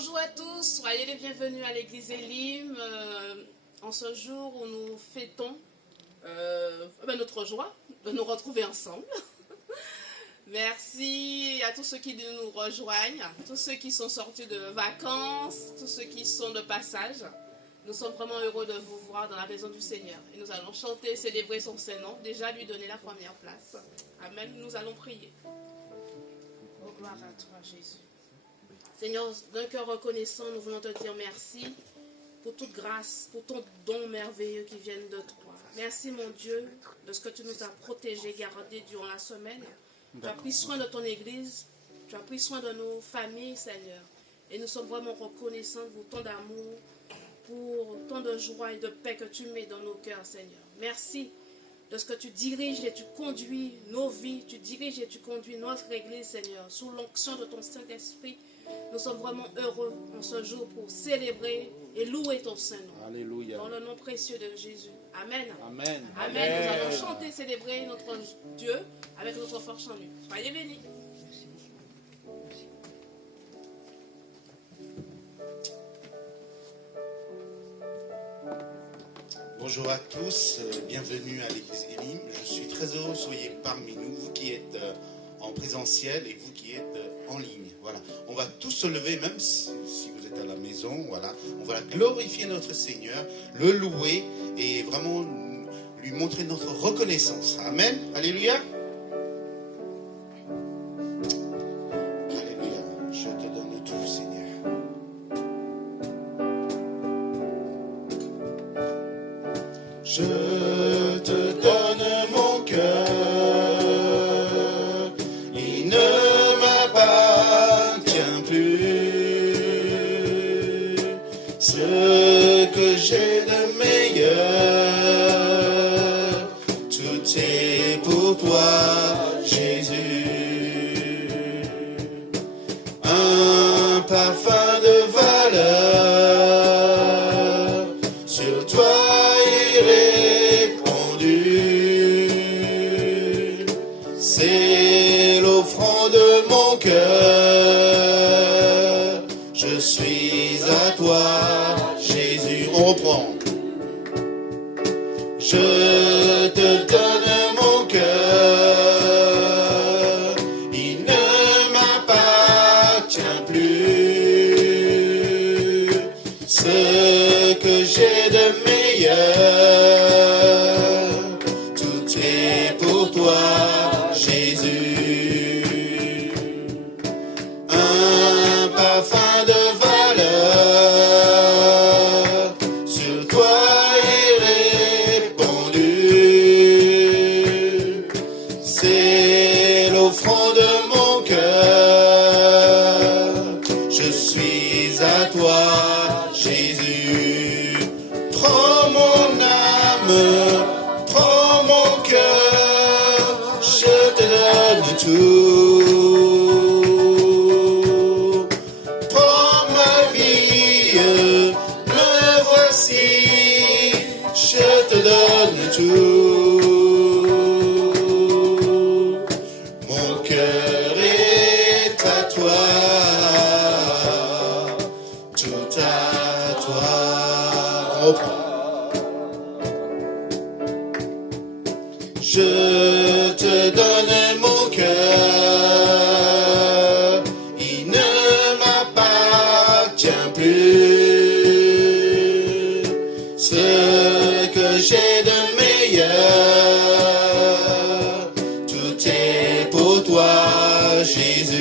Bonjour à tous, soyez les bienvenus à l'église Elim en ce jour où nous fêtons notre joie de nous retrouver ensemble. Merci à tous ceux qui nous rejoignent, tous ceux qui sont sortis de vacances, tous ceux qui sont de passage. Nous sommes vraiment heureux de vous voir dans la maison du Seigneur. Et nous allons chanter, célébrer son Saint-Nom, déjà lui donner la première place. Amen, nous allons prier. Oh, gloire à toi, Jésus. Seigneur, d'un cœur reconnaissant, nous voulons te dire merci pour toute grâce, pour ton don merveilleux qui viennent de toi. Merci, mon Dieu, de ce que tu nous as protégés, gardés durant la semaine. Tu as pris soin de ton Église, tu as pris soin de nos familles, Seigneur. Et nous sommes vraiment reconnaissants pour tant d'amour, pour tant de joie et de paix que tu mets dans nos cœurs, Seigneur. Merci de ce que tu diriges et tu conduis nos vies, tu diriges et tu conduis notre Église, Seigneur, sous l'onction de ton Saint-Esprit. Nous sommes vraiment heureux en ce jour pour célébrer et louer ton Saint-Nom. Alléluia. Dans le nom précieux de Jésus. Amen. Amen. Amen. Nous allons chanter, célébrer notre Dieu avec notre fort chant nu. Soyez bénis. Bonjour à tous, bienvenue à l'église Elim. Je suis très heureux que vous soyez parmi nous, vous qui êtes en présentiel et vous qui êtes en ligne. Voilà, on va tous se lever, même si vous êtes à la maison. Voilà, on va glorifier notre Seigneur, le louer et vraiment lui montrer notre reconnaissance. Amen. Alléluia. Alléluia. Je te donne tout, Seigneur. Je te donne mon cœur, il ne m'appartient plus. Ce que j'ai de meilleur, tout est pour toi, Jésus. Un parfum de valeur, sur toi c'est l'offrande de mon cœur. Je suis à toi, Jésus. On reprend. Je te donne mon cœur. Il ne m'appartient plus. Ce que j'ai de meilleur, tout est pour toi, Jésus. Un parfum de valeur, sur toi est répandu. C'est l'offrande de mon cœur. Je suis à toi, Jésus. Prends mon âme, prends mon cœur, je te donne tout. Prends ma vie, me voici, je te donne tout. Mon cœur est à toi, tout à toi. On reprend. Je te donne mon cœur, il ne m'appartient plus. Ce que j'ai de meilleur, tout est pour toi, Jésus.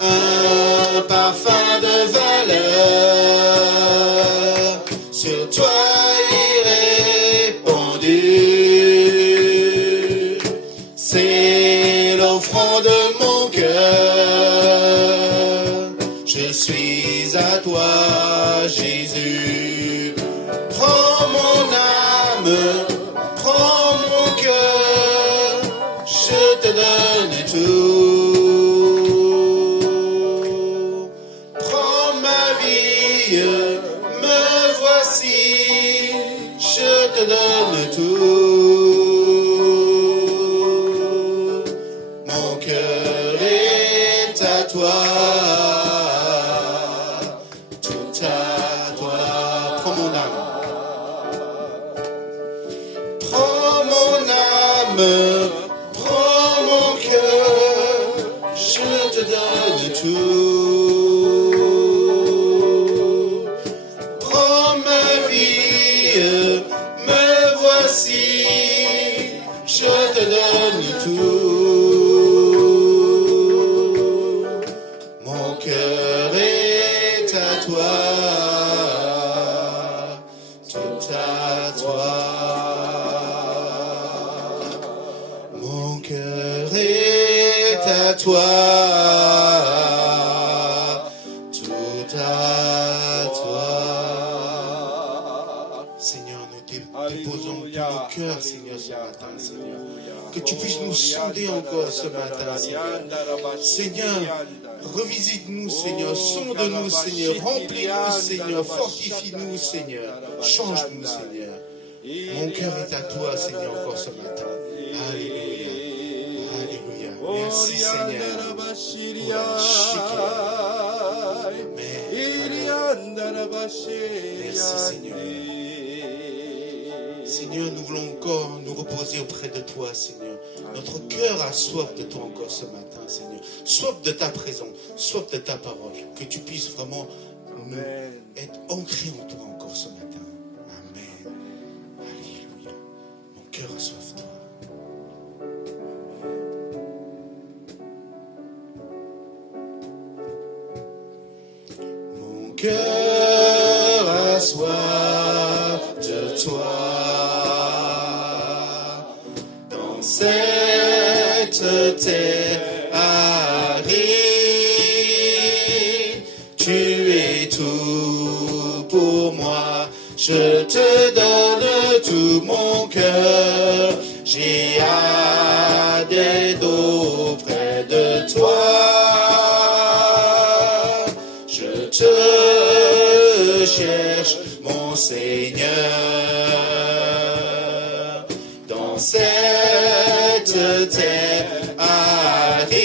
Un parfum de valeur, sur toi c'est l'offrande de mon cœur. Je suis à toi, Jésus. Prends mon âme, prends mon cœur, je te donne tout. Prends ma vie, me voici, je te donne tout. Mon cœur est à toi, tout à toi. Prends mon âme, prends mon âme, prends mon cœur, je te donne tout. Prends ma vie, me voici, je te donne tout. Mon cœur est à toi, tout à toi. Mon cœur est à toi, tout à toi. Seigneur, nous déposons tous nos cœurs, Seigneur, ce matin, Seigneur. Que tu puisses nous sonder encore ce matin, Seigneur. Seigneur, revisite-nous, Seigneur. Sonde-nous, Seigneur. Remplis-nous, Seigneur. Fortifie-nous, Seigneur. Change-nous, Seigneur. Mon cœur est à toi, Seigneur, encore ce matin. Alléluia. Alléluia. Merci, Seigneur. Merci, Seigneur. Seigneur, nous voulons encore nous reposer auprès de toi, Seigneur. Notre cœur a soif de toi encore ce matin, Seigneur. Soif de ta présence, soif de ta parole. Que tu puisses vraiment nous être ancrés en toi encore ce matin. Amen. Alléluia. Mon cœur a soif de toi. Mon cœur a soif de toi. Dans cette terre aride, tu es tout pour moi. Je te donne tout mon cœur. J'ai hâte d'être auprès de toi. Je te cherche, mon Seigneur. Dans cette terre aride,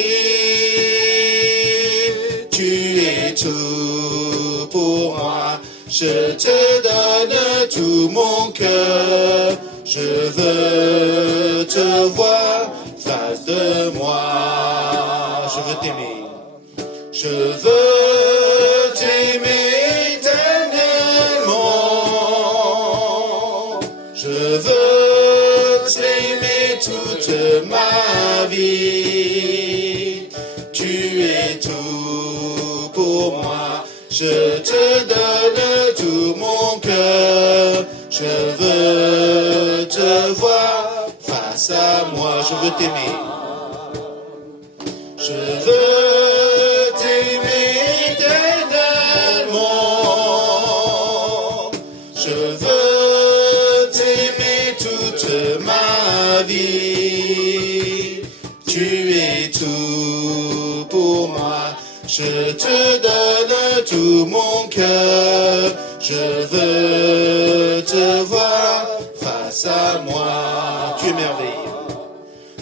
tu es tout pour moi. Je te donne tout mon cœur. Je veux te voir face de moi. Je veux t'aimer. Je veux t'aimer éternellement. Je veux t'aimer toute ma vie. Tu es tout pour moi. Je te donne tout mon cœur. Je veux te voir face à moi. Je veux t'aimer. Je veux t'aimer éternellement. Je veux t'aimer toute ma vie. Tu es tout pour moi. Je te donne tout mon cœur. Je veux te voir face à moi. Tu es merveilleux.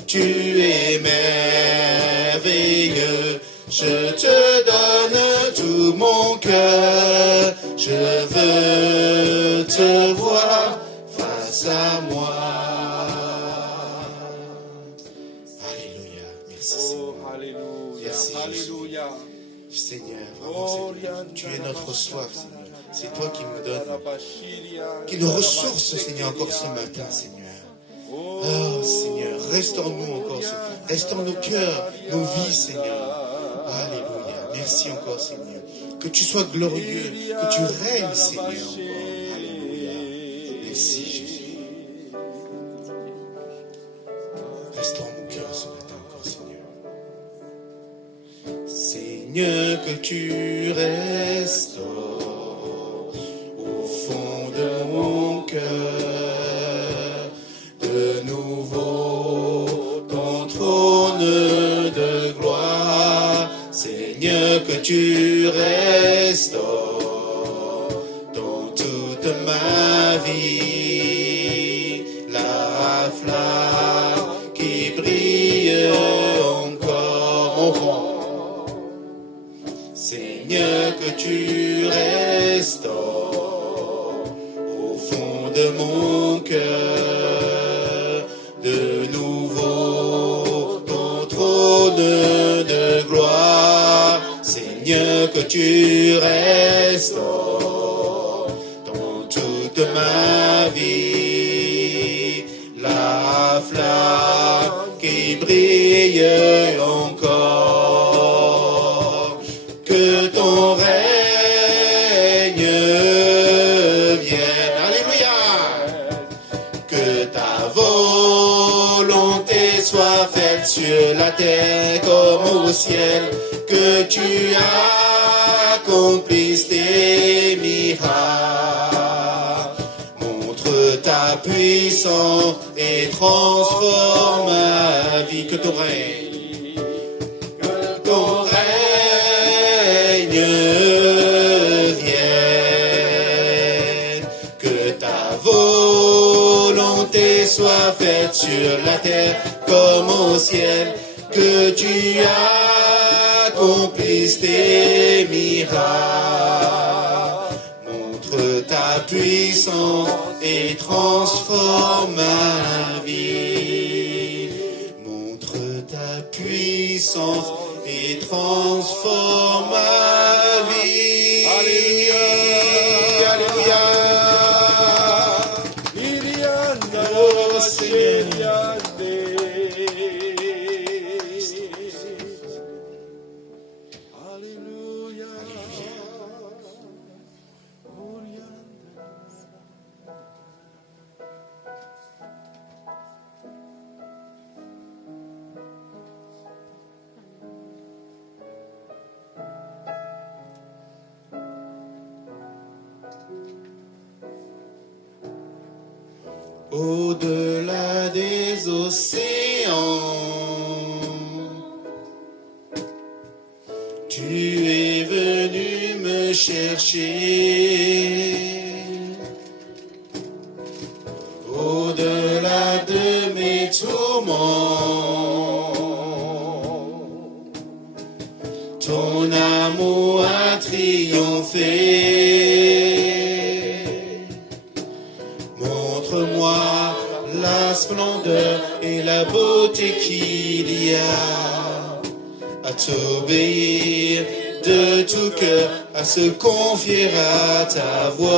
Tu es merveilleux. Je te donne tout mon cœur. Je veux te voir face à moi. Alléluia. Merci Seigneur. Merci Alléluia. Seigneur, vraiment Seigneur, tu es notre soif, Seigneur. C'est toi qui nous donnes, qui nous ressource, Seigneur, encore ce matin, Seigneur. Oh, Seigneur, reste en nous encore, Seigneur. Reste en nos cœurs, nos vies, Seigneur. Alléluia. Merci encore, Seigneur. Que tu sois glorieux, que tu règnes, Seigneur, encore. Alléluia. Merci, Jésus. Reste en nos cœurs ce matin encore, Seigneur. Seigneur, que tu restaures au fond de mon cœur de nouveau ton trône de gloire. Seigneur, que tu restaures dans toute ma vie la flamme qui brille encore. Seigneur, que tu restaures au fond de mon cœur de nouveau ton trône de gloire. Seigneur, que tu restaures dans toute ma vie la flamme qui brille encore. Que ton règne vienne. Alléluia. Que ta volonté soit faite sur la terre comme au ciel. Que tu accomplisses tes miracles. Montre ta puissance et transforme ma vie. Que ton règne, vienne. Que ta volonté soit faite sur la terre comme au ciel. Que tu accomplisses tes miracles. Montre ta puissance et transforme ma vie. Montre ta puissance et transforme ma vie. Alléluia. Alléluia. Oh Seigneur. Au-delà des océans, tu es venu me chercher. Au-delà de mes tourments, ton amour a triomphé. Montre-moi la splendeur et la beauté qu'il y a à t'obéir de tout cœur, à se confier à ta voix.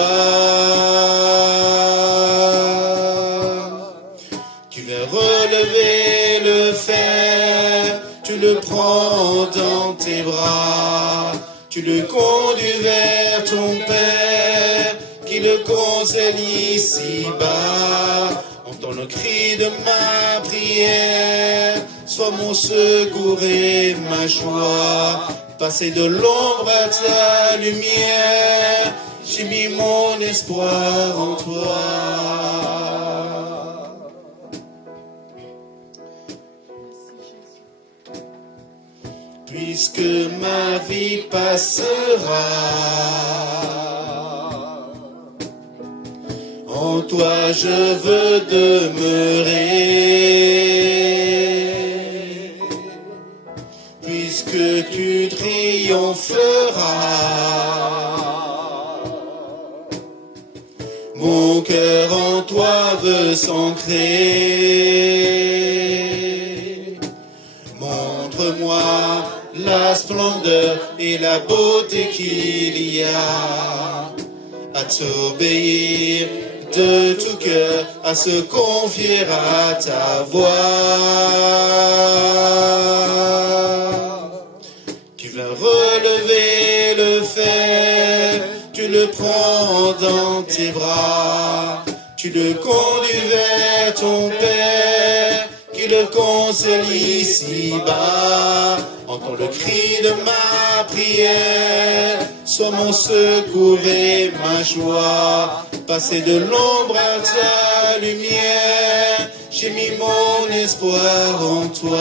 Tu veux relever le fer, tu le prends dans tes bras, tu le conduis vers ton Père, qui le console ici-bas. Entends le cri de ma prière, sois mon secours et ma joie. Passer de l'ombre à ta lumière, j'ai mis mon espoir en toi. Puisque ma vie passera, en toi je veux demeurer. Puisque tu triompheras, mon cœur en toi veut s'ancrer. Montre-moi la splendeur et la beauté qu'il y a à t'obéir de tout cœur, à se confier à ta voix. Tu vas relever le fer, tu le prends dans tes bras, tu le conduis vers ton Père, qui le console ici-bas. Entends le cri de ma prière, sois mon secours et ma joie. Passer de l'ombre à ta lumière, j'ai mis mon espoir en toi.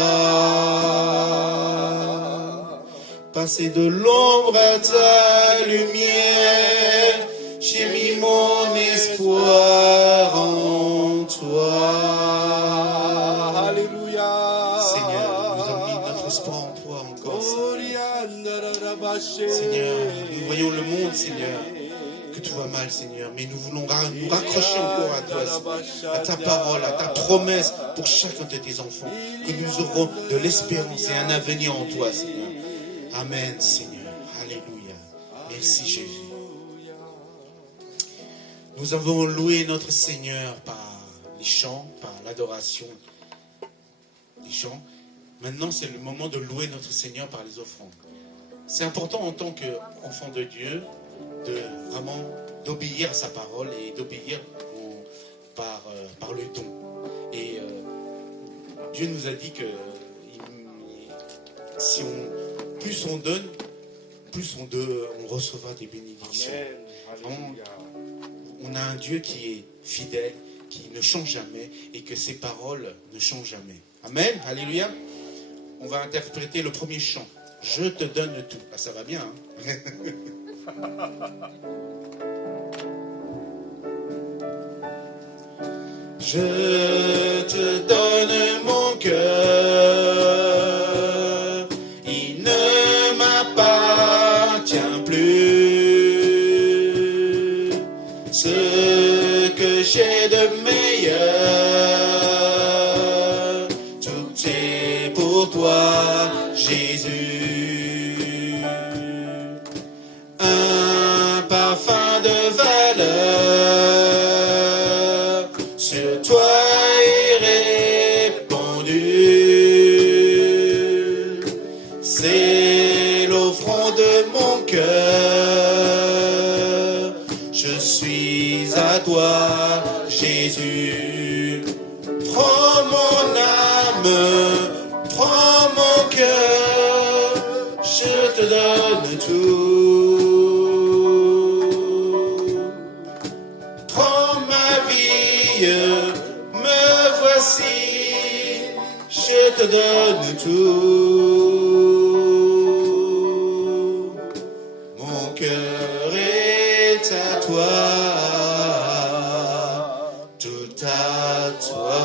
Passer de l'ombre à ta lumière, j'ai mis mon espoir en toi. Alléluia. Seigneur, nous avons mis notre espoir en toi encore. Seigneur, nous voyons le monde, Seigneur, que tout va mal, Seigneur, mais nous voulons nous raccrocher encore à toi, Seigneur, à ta parole, à ta promesse pour chacun de tes enfants, que nous aurons de l'espérance et un avenir en toi, Seigneur. Amen, Seigneur. Alléluia. Merci, Jésus. Nous avons loué notre Seigneur par les chants, par l'adoration des chants. Maintenant, c'est le moment de louer notre Seigneur par les offrandes. C'est important en tant qu'enfant de Dieu de vraiment d'obéir à sa parole et d'obéir par le don. Et Dieu nous a dit que si plus on donne, plus on recevra des bénédictions. On a un Dieu qui est fidèle, qui ne change jamais et que ses paroles ne changent jamais. Amen, alléluia. On va interpréter le premier chant. Je te donne tout. Ah, ça va bien, hein? Je te donne mon cœur, il ne m'appartient plus. Ce que j'ai de meilleur, tout est pour toi, Jésus. Un parfum de valeur sur toi est répandu. C'est l'offrande de mon cœur. Je suis à toi, Jésus. Prends mon âme, prends mon cœur, je te donne tout. Prends ma vie, me voici, je te donne tout. Mon cœur est à toi, tout à toi.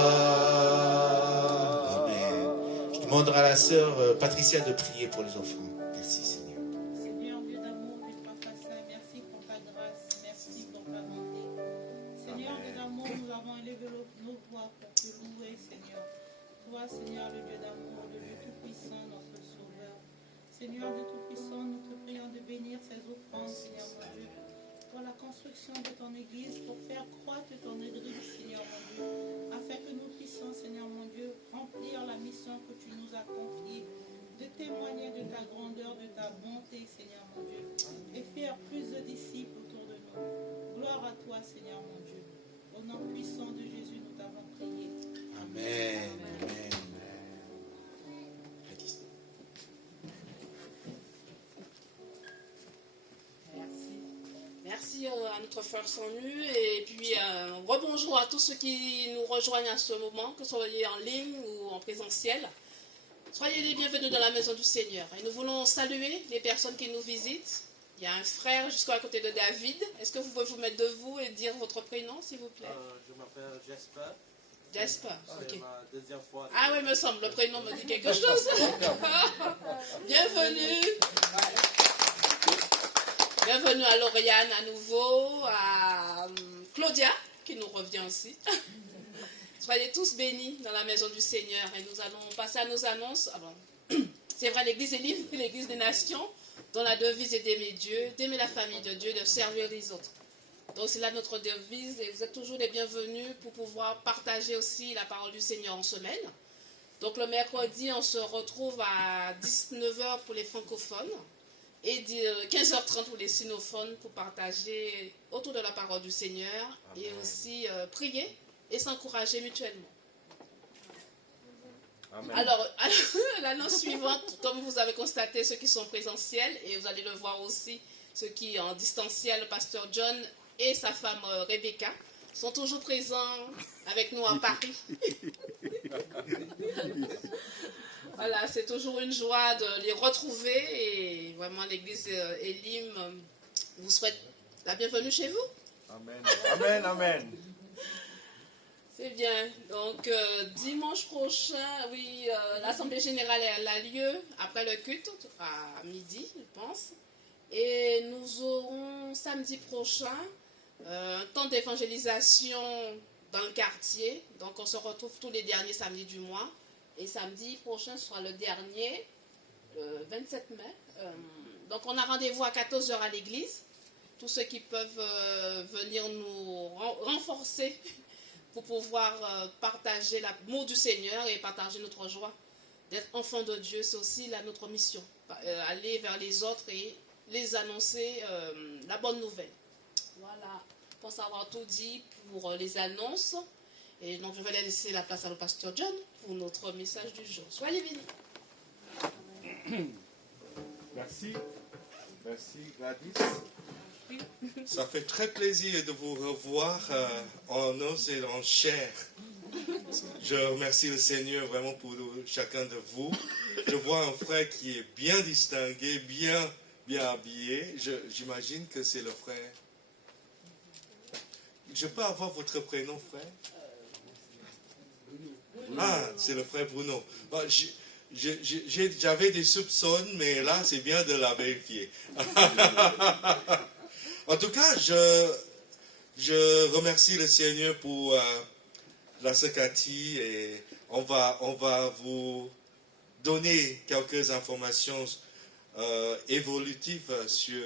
Je demanderai à la sœur Patricia de prier pour les enfants. Merci Seigneur. Seigneur Dieu d'amour, Dieu Papa Saint, merci pour ta grâce, merci pour ta bonté. Seigneur Dieu d'amour, nous avons élevé nos voix pour te louer, Seigneur. Toi, Seigneur, le Dieu d'amour, le Dieu tout-puissant, notre Sauveur. Seigneur Dieu tout-puissant, nous te prions de bénir ces offrandes, Seigneur mon Dieu, pour la construction de ton Église, pour faire croître ton Église, Seigneur mon Dieu, afin que nous puissions, Seigneur mon Dieu, remplir la mission que tu nous as confiée, de témoigner de ta grandeur, de ta bonté, Seigneur mon Dieu, et faire plus de disciples autour de nous. Gloire à toi, Seigneur mon Dieu. Au nom puissant de Jésus, nous t'avons prié. Amen. Amen. Merci à notre frère Sanu et puis rebonjour à tous ceux qui nous rejoignent à ce moment, que ce soit en ligne ou en présentiel. Soyez les bienvenus dans la maison du Seigneur. Et nous voulons saluer les personnes qui nous visitent. Il y a un frère juste à côté de David. Est-ce que vous pouvez vous mettre debout et dire votre prénom, s'il vous plaît? Je m'appelle Jasper. Jasper, ok. C'est ma deuxième fois. Ah oui, me semble, le prénom me dit quelque chose. Bienvenue. Bienvenue à Lauriane à nouveau, à Claudia, qui nous revient aussi. Soyez tous bénis dans la maison du Seigneur. Et nous allons passer à nos annonces. Ah bon. C'est vrai, l'Église est libre, l'Église des nations, dont la devise est d'aimer Dieu, d'aimer la famille de Dieu, de servir les autres. Donc c'est là notre devise et vous êtes toujours les bienvenus pour pouvoir partager aussi la parole du Seigneur en semaine. Donc le mercredi, on se retrouve à 19h pour les francophones et 15h30 pour les sinophones pour partager autour de la parole du Seigneur. Amen. Et aussi prier et s'encourager mutuellement. Amen. Alors, l'annonce suivante, comme vous avez constaté, ceux qui sont présentiels, et vous allez le voir aussi, ceux qui en distanciel, le pasteur John et sa femme Rebecca, sont toujours présents avec nous à Paris. Voilà, c'est toujours une joie de les retrouver et vraiment l'église Elim vous souhaite la bienvenue chez vous. Amen, amen, amen. C'est bien. Donc, dimanche prochain, oui, l'Assemblée Générale elle a lieu après le culte, à midi, je pense. Et nous aurons samedi prochain un temps d'évangélisation dans le quartier. Donc, on se retrouve tous les derniers samedis du mois. Et samedi prochain sera le dernier, le 27 mai. Donc, on a rendez-vous à 14h à l'église. Tous ceux qui peuvent venir nous renforcer pour pouvoir partager l'amour du Seigneur et partager notre joie d'être enfant de Dieu, c'est aussi notre mission. Aller vers les autres et les annoncer la bonne nouvelle. Voilà, je pense avoir tout dit pour les annonces. Et donc je vais laisser la place à le pasteur John pour notre message du jour. Soyez bénis. Merci. Merci Gladys. Ça fait très plaisir de vous revoir en os et en chair. Je remercie le Seigneur vraiment pour chacun de vous. Je vois un frère qui est bien distingué, bien habillé. J'imagine que c'est le frère. Je peux avoir votre prénom, frère? Ah, c'est le frère Bruno. J'avais des soupçons, mais c'est bien de la vérifier. En tout cas, je remercie le Seigneur pour la Cathy et on va vous donner quelques informations évolutives sur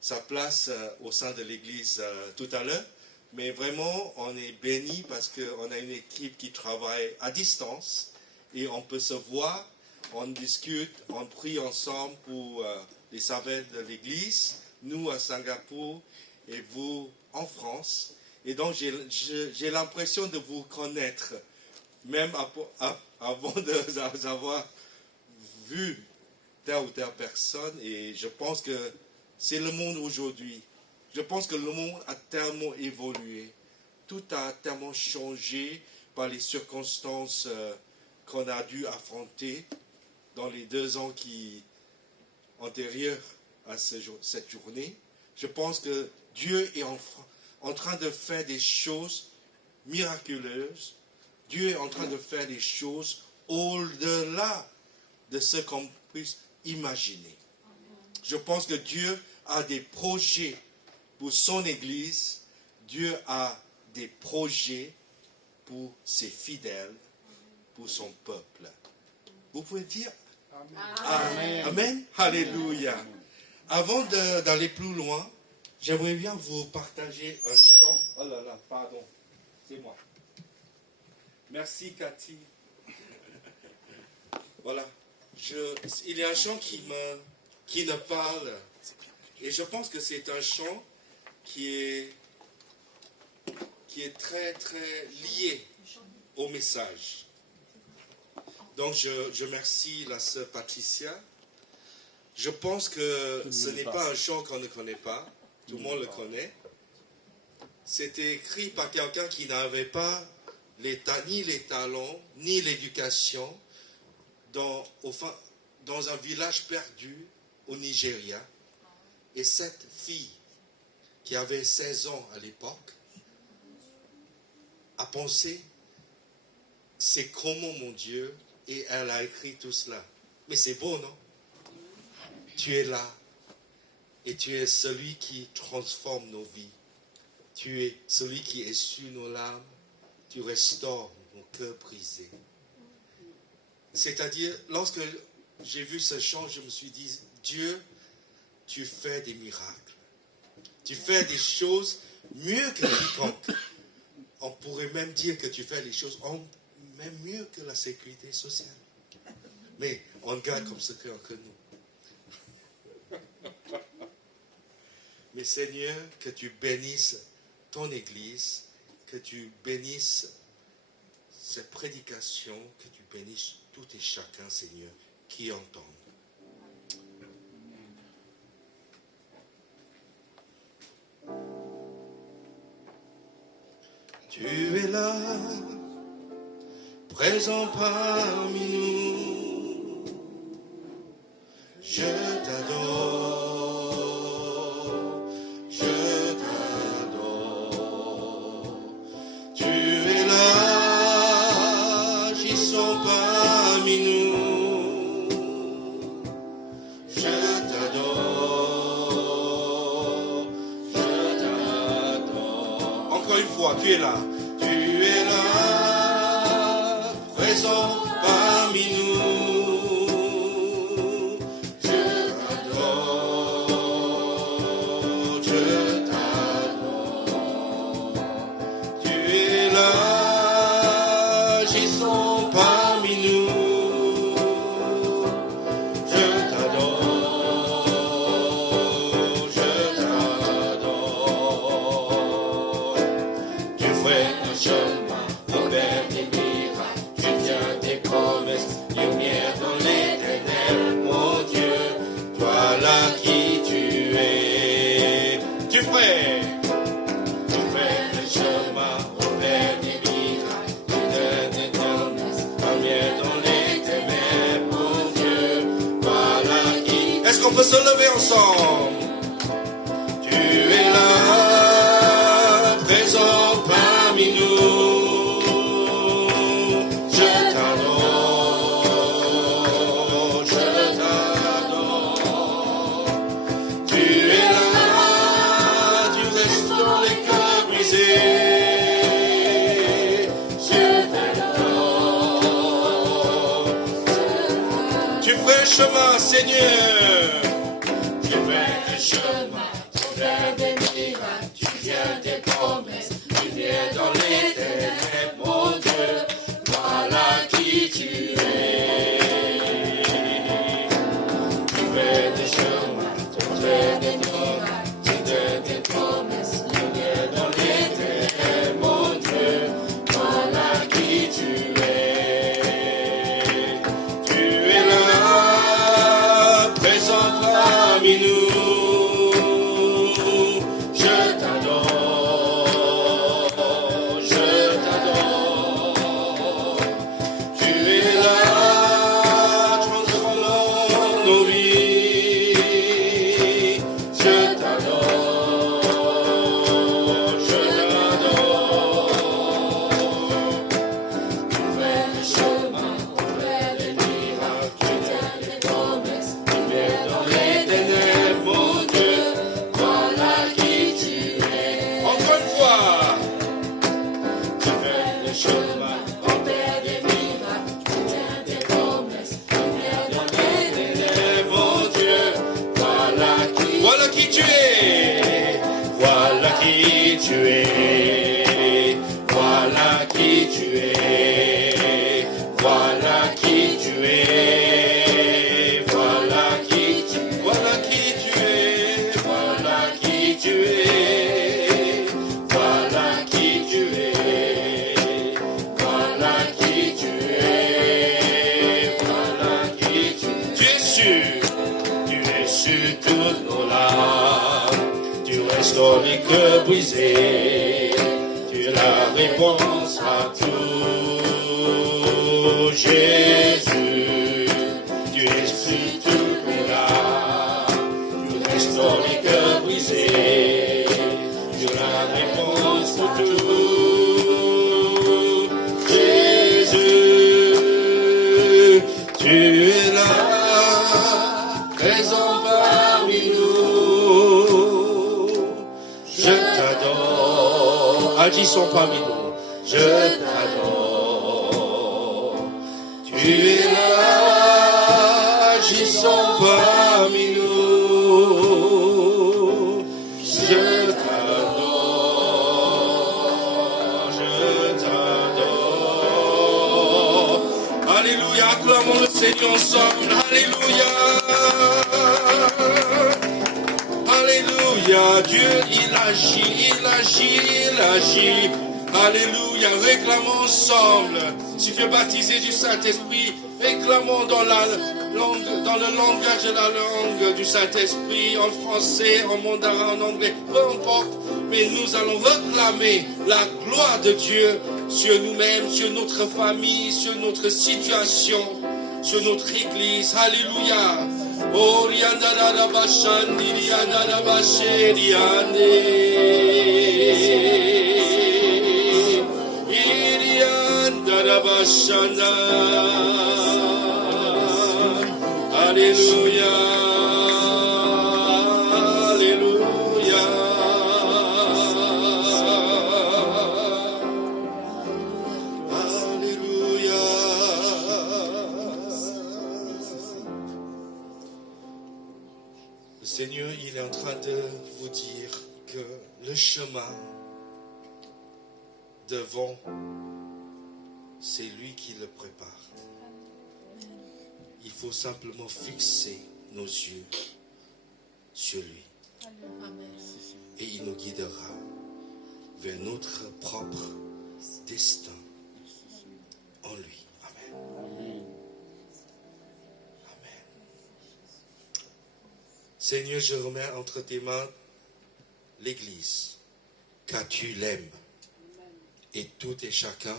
sa place au sein de l'Église tout à l'heure. Mais vraiment, on est béni parce qu'on a une équipe qui travaille à distance et on peut se voir, on discute, on prie ensemble pour les savants de l'Église, nous à Singapour et vous en France. Et donc, j'ai l'impression de vous connaître, même avant de avoir vu telle ou telle personne. Et je pense que c'est le monde aujourd'hui. Je pense que le monde a tellement évolué. Tout a tellement changé par les circonstances qu'on a dû affronter dans les 2 ans antérieurs à cette journée. Je pense que Dieu est en train de faire des choses miraculeuses. Dieu est en train de faire des choses au-delà de ce qu'on puisse imaginer. Je pense que Dieu a des projets pour son Église. Dieu a des projets pour ses fidèles, pour son peuple. Vous pouvez dire Amen. Amen. Alléluia. Avant d'aller plus loin, j'aimerais bien vous partager un chant. Oh là là, pardon, c'est moi. Merci Cathy. Voilà. Il y a un chant qui me parle. Et je pense que c'est un chant qui est très très lié au message. Donc je remercie la sœur Patricia. Je pense que ce n'est pas un chant qu'on ne connaît pas. Tout le monde le connaît. C'était écrit par quelqu'un qui n'avait pas ni les talents, ni l'éducation dans un village perdu au Nigeria. Et cette fille, qui avait 16 ans à l'époque, a pensé, c'est comment mon Dieu, et elle a écrit tout cela. Mais c'est beau, non? Tu es là, et tu es celui qui transforme nos vies. Tu es celui qui essuie nos larmes, tu restaures nos cœurs brisés. C'est-à-dire, lorsque j'ai vu ce chant, je me suis dit, Dieu, tu fais des miracles. Tu fais des choses mieux que quiconque. On pourrait même dire que tu fais les choses même mieux que la sécurité sociale. Mais on garde comme secret que nous. Mais Seigneur, que tu bénisses ton Église, que tu bénisses cette prédication, que tu bénisses tout et chacun, Seigneur, qui entend. Tu es là, présent parmi nous. Je t'adore, je t'adore. Tu es fois, tu es là. Tu es là, présent parmi nous. Je t'adore, je t'adore. Tu es là, agissant parmi nous. Je t'adore, je t'adore. Tu fais un chemin, opères des miracles, tu tiens tes promesses, lumière dans les ténèbres, mon Dieu, toi là qui tu es. Tu fais un chemin, opères des miracles, tu tiens tes promesses, lumière dans les ténèbres, mon Dieu, toi là qui. Est-ce qu'on peut se lever ensemble? Tu es là, présent parmi nous. Je t'adore, je t'adore. Tu es là, tu restaures les cœurs brisés. Je t'adore. Tu fais un chemin, Seigneur. Tu fais un chemin, tu fais des miracles, tu tiens tes promesses, tu viens dans les ténèbres, mon Dieu, voilà qui tu es. Tu fais des chemins, tu fais des miracles, tu tiens tes promesses, tu viens dans les ténèbres, mon Dieu, voilà qui tu es. Tu es là, présent parmi nous. Je t'adore, je t'adore. Tu es là, transformant nos vies. Je t'adore, je t'adore. Tu fais des chemins, tu fais des miracles, tu tiens des promesses, tu viens dans les ténèbres, mon Dieu, voilà qui tu es. Encore une fois, tu fais des chemins, tu fais des miracles, tu tiens des promesses, tu viens dans les ténèbres, mon Dieu, voilà qui tu es. Voilà qui tu es. Voilà qui tu es. Voilà qui tu es. Voilà qui tu es. Voilà qui tu es. Voilà qui tu es. Voilà qui tu es. Voilà qui tu es. Voilà qui tu es. Tu es sur toutes nos larmes. Tu restaures les cœurs brisés. Tu es la réponse à tout. Jésus, tu es sur toutes nos larmes. Tu restaures les cœurs brisés. Tu es la réponse à tout. Jésus, tu es là, présent parmi nous. Je t'adore, agissons parmi nous. Je t'adore. Tu es là, agissons parmi nous. Je t'adore, je t'adore. Alléluia, acclamons le Seigneur ensemble. Alléluia. Alléluia, Dieu il agit, il agit, il agit. Alléluia, réclamons ensemble. Si tu es baptisé du Saint-Esprit, réclamons dans le langage de la langue du Saint-Esprit, en français, en mandarin, en anglais, peu importe. Mais nous allons réclamer la gloire de Dieu sur nous-mêmes, sur notre famille, sur notre situation, sur notre église. Alléluia. Oh, riandara bashandi, riandara bashedi ande. Iriandara bashanda. Alléluia. Alléluia. Le Seigneur, il est en train de vous dire que le chemin devant, c'est lui qui le prépare. Il faut simplement fixer nos yeux sur lui. Et il nous guidera vers notre propre destin en lui. Amen. Amen. Seigneur, je remets entre tes mains l'Église, car tu l'aimes. Et tout et chacun,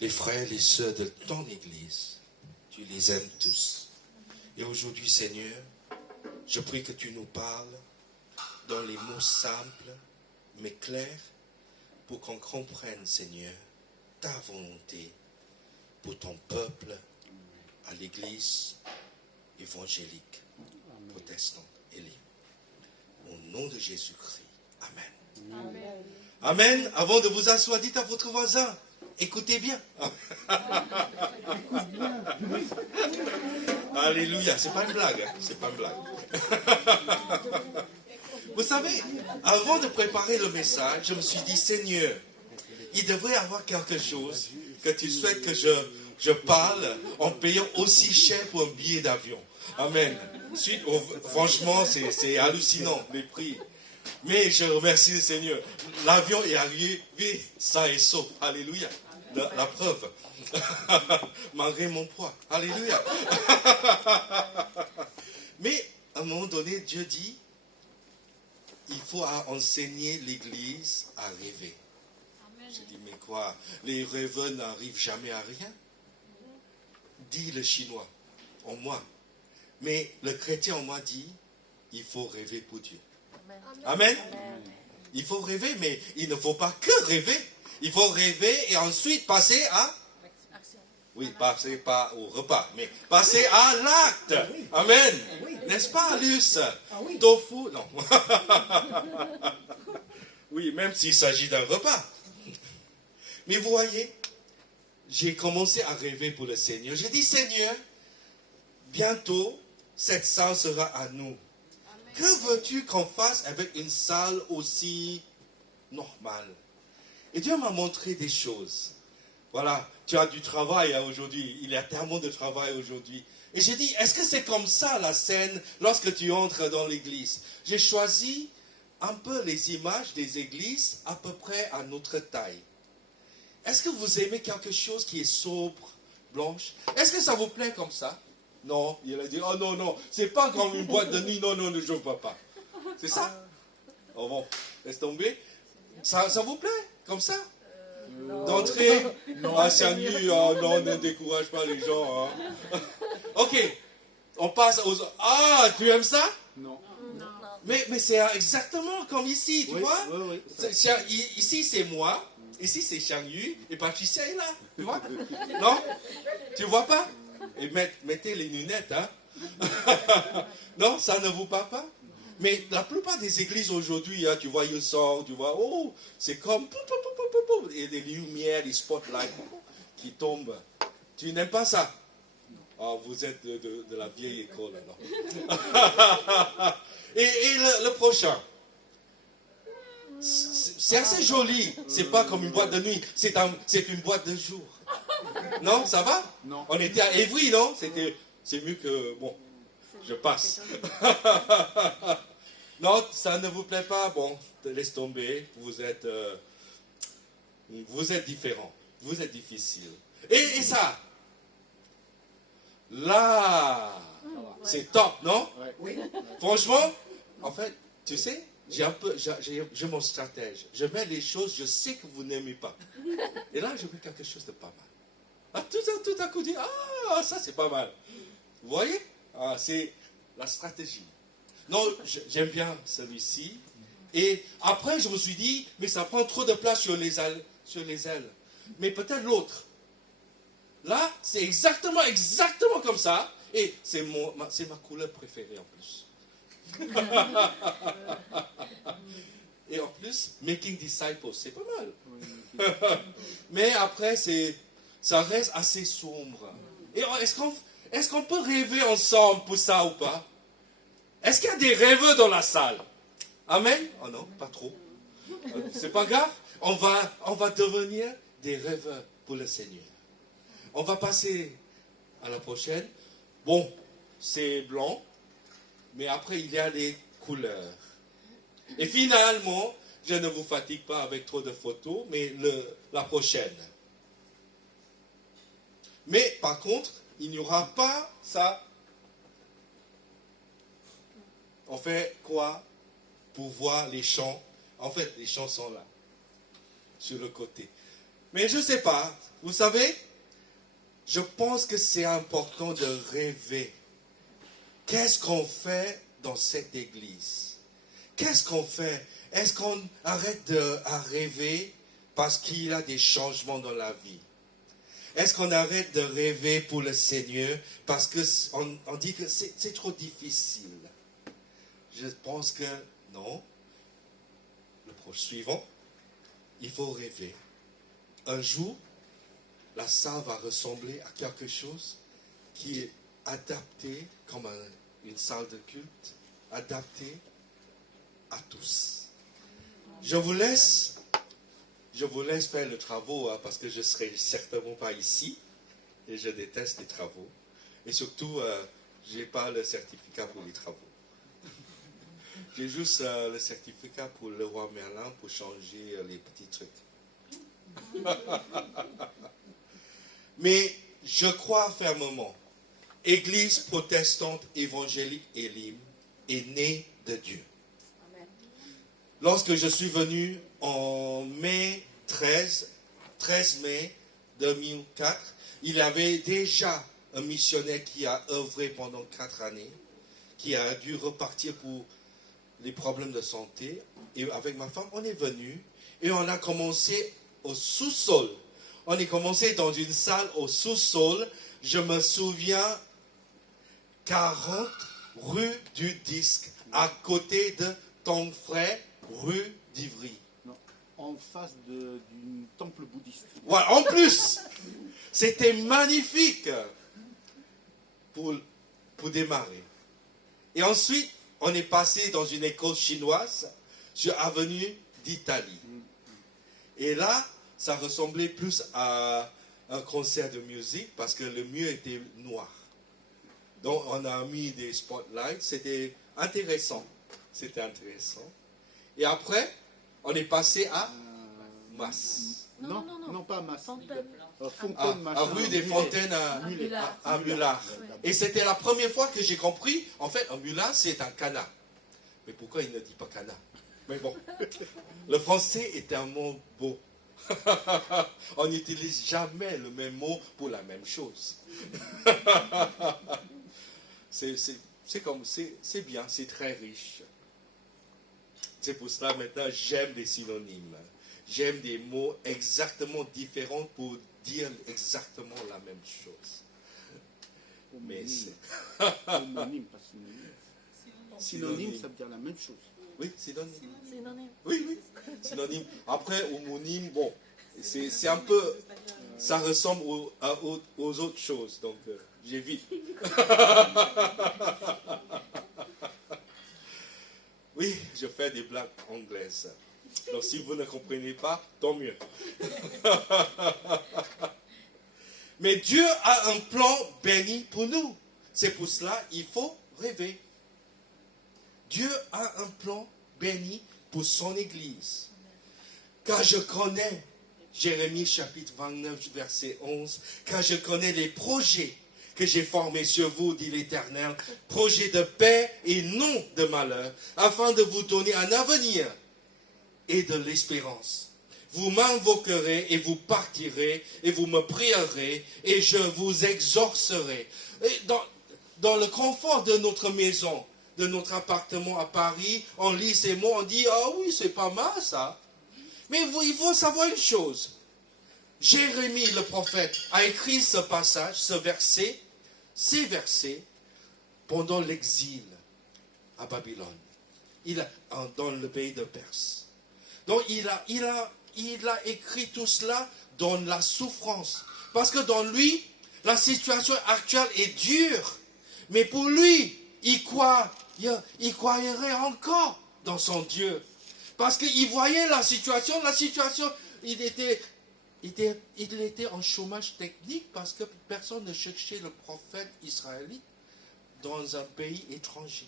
les frères et les sœurs de ton Église, tu les aimes tous. Et aujourd'hui, Seigneur, je prie que tu nous parles dans les mots simples, mais clairs, pour qu'on comprenne, Seigneur, ta volonté pour ton peuple à l'Église évangélique, protestante et libre. Au nom de Jésus-Christ. Amen. Amen. Amen. Avant de vous asseoir, dites à votre voisin, écoutez bien. Alléluia. C'est pas une blague. Hein? C'est pas une blague. Vous savez, avant de préparer le message, je me suis dit, Seigneur, il devrait y avoir quelque chose que tu souhaites que je parle en payant aussi cher pour un billet d'avion. Amen. Ensuite, franchement, c'est hallucinant, les prix. Mais je remercie le Seigneur. L'avion est arrivé sain et sauf. Alléluia. La preuve. Malgré mon poids. Alléluia. Mais à un moment donné, Dieu dit, il faut enseigner l'Église à rêver. J'ai dit, mais quoi? Les rêveurs n'arrivent jamais à rien. Dit le Chinois en moi. Mais le chrétien en moi dit, il faut rêver pour Dieu. Amen. Il faut rêver, mais il ne faut pas que rêver. Il faut rêver et ensuite passer à... Oui, passer pas au repas, mais passer à l'acte. Amen. N'est-ce pas, Luce? Tofu, non. Oui, même s'il s'agit d'un repas. Mais vous voyez, j'ai commencé à rêver pour le Seigneur. J'ai dit, Seigneur, bientôt, cette salle sera à nous. Que veux-tu qu'on fasse avec une salle aussi normale? Et Dieu m'a montré des choses. Voilà, tu as du travail aujourd'hui. Il y a tellement de travail aujourd'hui. Et j'ai dit, est-ce que c'est comme ça la scène lorsque tu entres dans l'église? J'ai choisi un peu les images des églises à peu près à notre taille. Est-ce que vous aimez quelque chose qui est sobre, blanche? Est-ce que ça vous plaît comme ça? Non, il a dit, oh non, non, c'est pas comme une boîte de nuit, non, non, je ne veux pas. C'est ça? Oh bon, laisse tomber. Ça vous plaît, comme ça? D'entrer à Saint-Nu, oh non, ne décourage pas les gens. Hein. Ok, on passe aux... Ah, tu aimes ça? Non. Mais c'est exactement comme ici, tu vois? Oui. Ici, c'est moi. Ici, c'est Chang-Yu. Et Patricia est là. Tu vois? Non? Tu vois pas? Et mettez les lunettes, hein? Non, ça ne vous parle pas? Mais la plupart des églises aujourd'hui, hein, tu vois, ils sortent, tu vois, oh, c'est comme... Et des lumières, des spotlights qui tombent. Tu n'aimes pas ça? Oh, vous êtes de la vieille école, alors. Et le prochain. C'est assez joli. C'est pas comme une boîte de nuit. C'est une boîte de jour. Non, ça va? Non. On était à Évry, non? C'est mieux que... Bon, je passe. Non, ça ne vous plaît pas? Bon, laisse tomber. Vous êtes différent. Vous êtes difficile. Et ça? Là, c'est top, non? Oui. Franchement, en fait, tu sais, j'ai mon stratège. Je mets les choses, je sais que vous n'aimez pas. Et là, je mets quelque chose de pas mal. Ah, tout à coup, dit, ah, ça c'est pas mal. Vous voyez? Ah, c'est la stratégie. Non, j'aime bien celui-ci. Et après, je me suis dit, mais ça prend trop de place sur les ailes. Mais peut-être l'autre. Là, c'est exactement comme ça. Et c'est ma couleur préférée en plus. Et en plus, Making Disciples, c'est pas mal. Mais après, ça reste assez sombre. Et est-ce qu'on peut rêver ensemble pour ça ou pas? Est-ce qu'il y a des rêveurs dans la salle? Amen? Oh non, pas trop. C'est pas grave. On va devenir des rêveurs pour le Seigneur. On va passer à la prochaine. Bon, c'est blanc, mais après il y a les couleurs. Et finalement, je ne vous fatigue pas avec trop de photos, mais la prochaine. Mais par contre, il n'y aura pas ça. On fait quoi pour voir les champs? En fait, les champs sont là, sur le côté. Mais je ne sais pas, vous savez, je pense que c'est important de rêver. Qu'est-ce qu'on fait dans cette église? Qu'est-ce qu'on fait? Est-ce qu'on arrête de rêver parce qu'il y a des changements dans la vie? Est-ce qu'on arrête de rêver pour le Seigneur parce qu'on dit que c'est trop difficile? Je pense que non. Le proche suivant, il faut rêver. Un jour, la salle va ressembler à quelque chose qui est adapté comme une salle de culte, adapté à tous. Je vous laisse faire le travaux parce que je ne serai certainement pas ici et je déteste les travaux. Et surtout, je n'ai pas le certificat pour les travaux. J'ai juste le certificat pour le roi Merlin pour changer les petits trucs. Mais je crois fermement, Église protestante évangélique Elim est née de Dieu. Lorsque je suis venu en mai 13 mai 2004, il y avait déjà un missionnaire qui a œuvré pendant 4 années, qui a dû repartir pour les problèmes de santé. Et avec ma femme, on est venu et on a commencé au sous-sol. On est commencé dans une salle au sous-sol. Je me souviens, 40 rue du Disque, à côté de Tongfray, rue d'Ivry. Non, en face du temple bouddhiste. Ouais, en plus, c'était magnifique pour démarrer. Et ensuite, on est passé dans une école chinoise sur avenue d'Italie. Et là, ça ressemblait plus à un concert de musique parce que le mur était noir. Donc, on a mis des spotlights. C'était intéressant. Et après, on est passé à Masse. Non, pas Masse. Fontaine. Fontaine, À rue des Fontaines à Mulard. Et c'était la première fois que j'ai compris, en fait, un mulard, c'est un canard. Mais pourquoi il ne dit pas canard? Mais bon, le français est un mot beau. On n'utilise jamais le même mot pour la même chose. C'est bien, c'est très riche. C'est pour cela maintenant j'aime les synonymes. J'aime des mots exactement différents pour dire exactement la même chose. Mais c'est... Homonyme, pas synonyme. Synonyme, ça veut dire la même chose. Oui, synonyme. Synonyme. Oui, synonyme. Après, homonyme, bon, c'est un peu... Ça ressemble aux autres choses, donc j'évite. Oui, je fais des blagues anglaises. Donc si vous ne comprenez pas, tant mieux. Mais Dieu a un plan béni pour nous. C'est pour cela qu'il faut rêver. Dieu a un plan béni pour son Église. Car je connais, Jérémie chapitre 29, verset 11, car je connais les projets que j'ai formés sur vous, dit l'Éternel, projets de paix et non de malheur, afin de vous donner un avenir et de l'espérance. Vous m'invoquerez et vous partirez et vous me prierez et je vous exaucerai. Et dans le confort de notre maison, de notre appartement à Paris, on lit ces mots, on dit « Ah oui, c'est pas mal ça ». Mais il faut savoir une chose. Jérémie, le prophète, a écrit ce passage, ces versets, pendant l'exil à Babylone, dans le pays de Perse. Donc il a écrit tout cela dans la souffrance. Parce que dans lui, la situation actuelle est dure. Mais pour lui, il croit il croirait encore dans son Dieu. Parce qu'il voyait la situation, il était en chômage technique parce que personne ne cherchait le prophète israélite dans un pays étranger.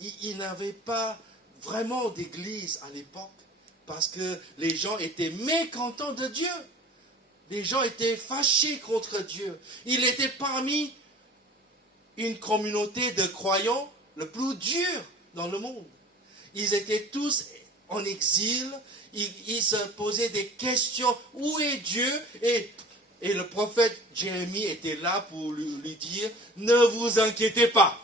Il n'avait pas vraiment d'église à l'époque parce que les gens étaient mécontents de Dieu. Les gens étaient fâchés contre Dieu. Il était parmi une communauté de croyants le plus dur dans le monde. Ils étaient tous en exil. Ils se posaient des questions. Où est Dieu? Et le prophète Jérémie était là pour lui dire, ne vous inquiétez pas.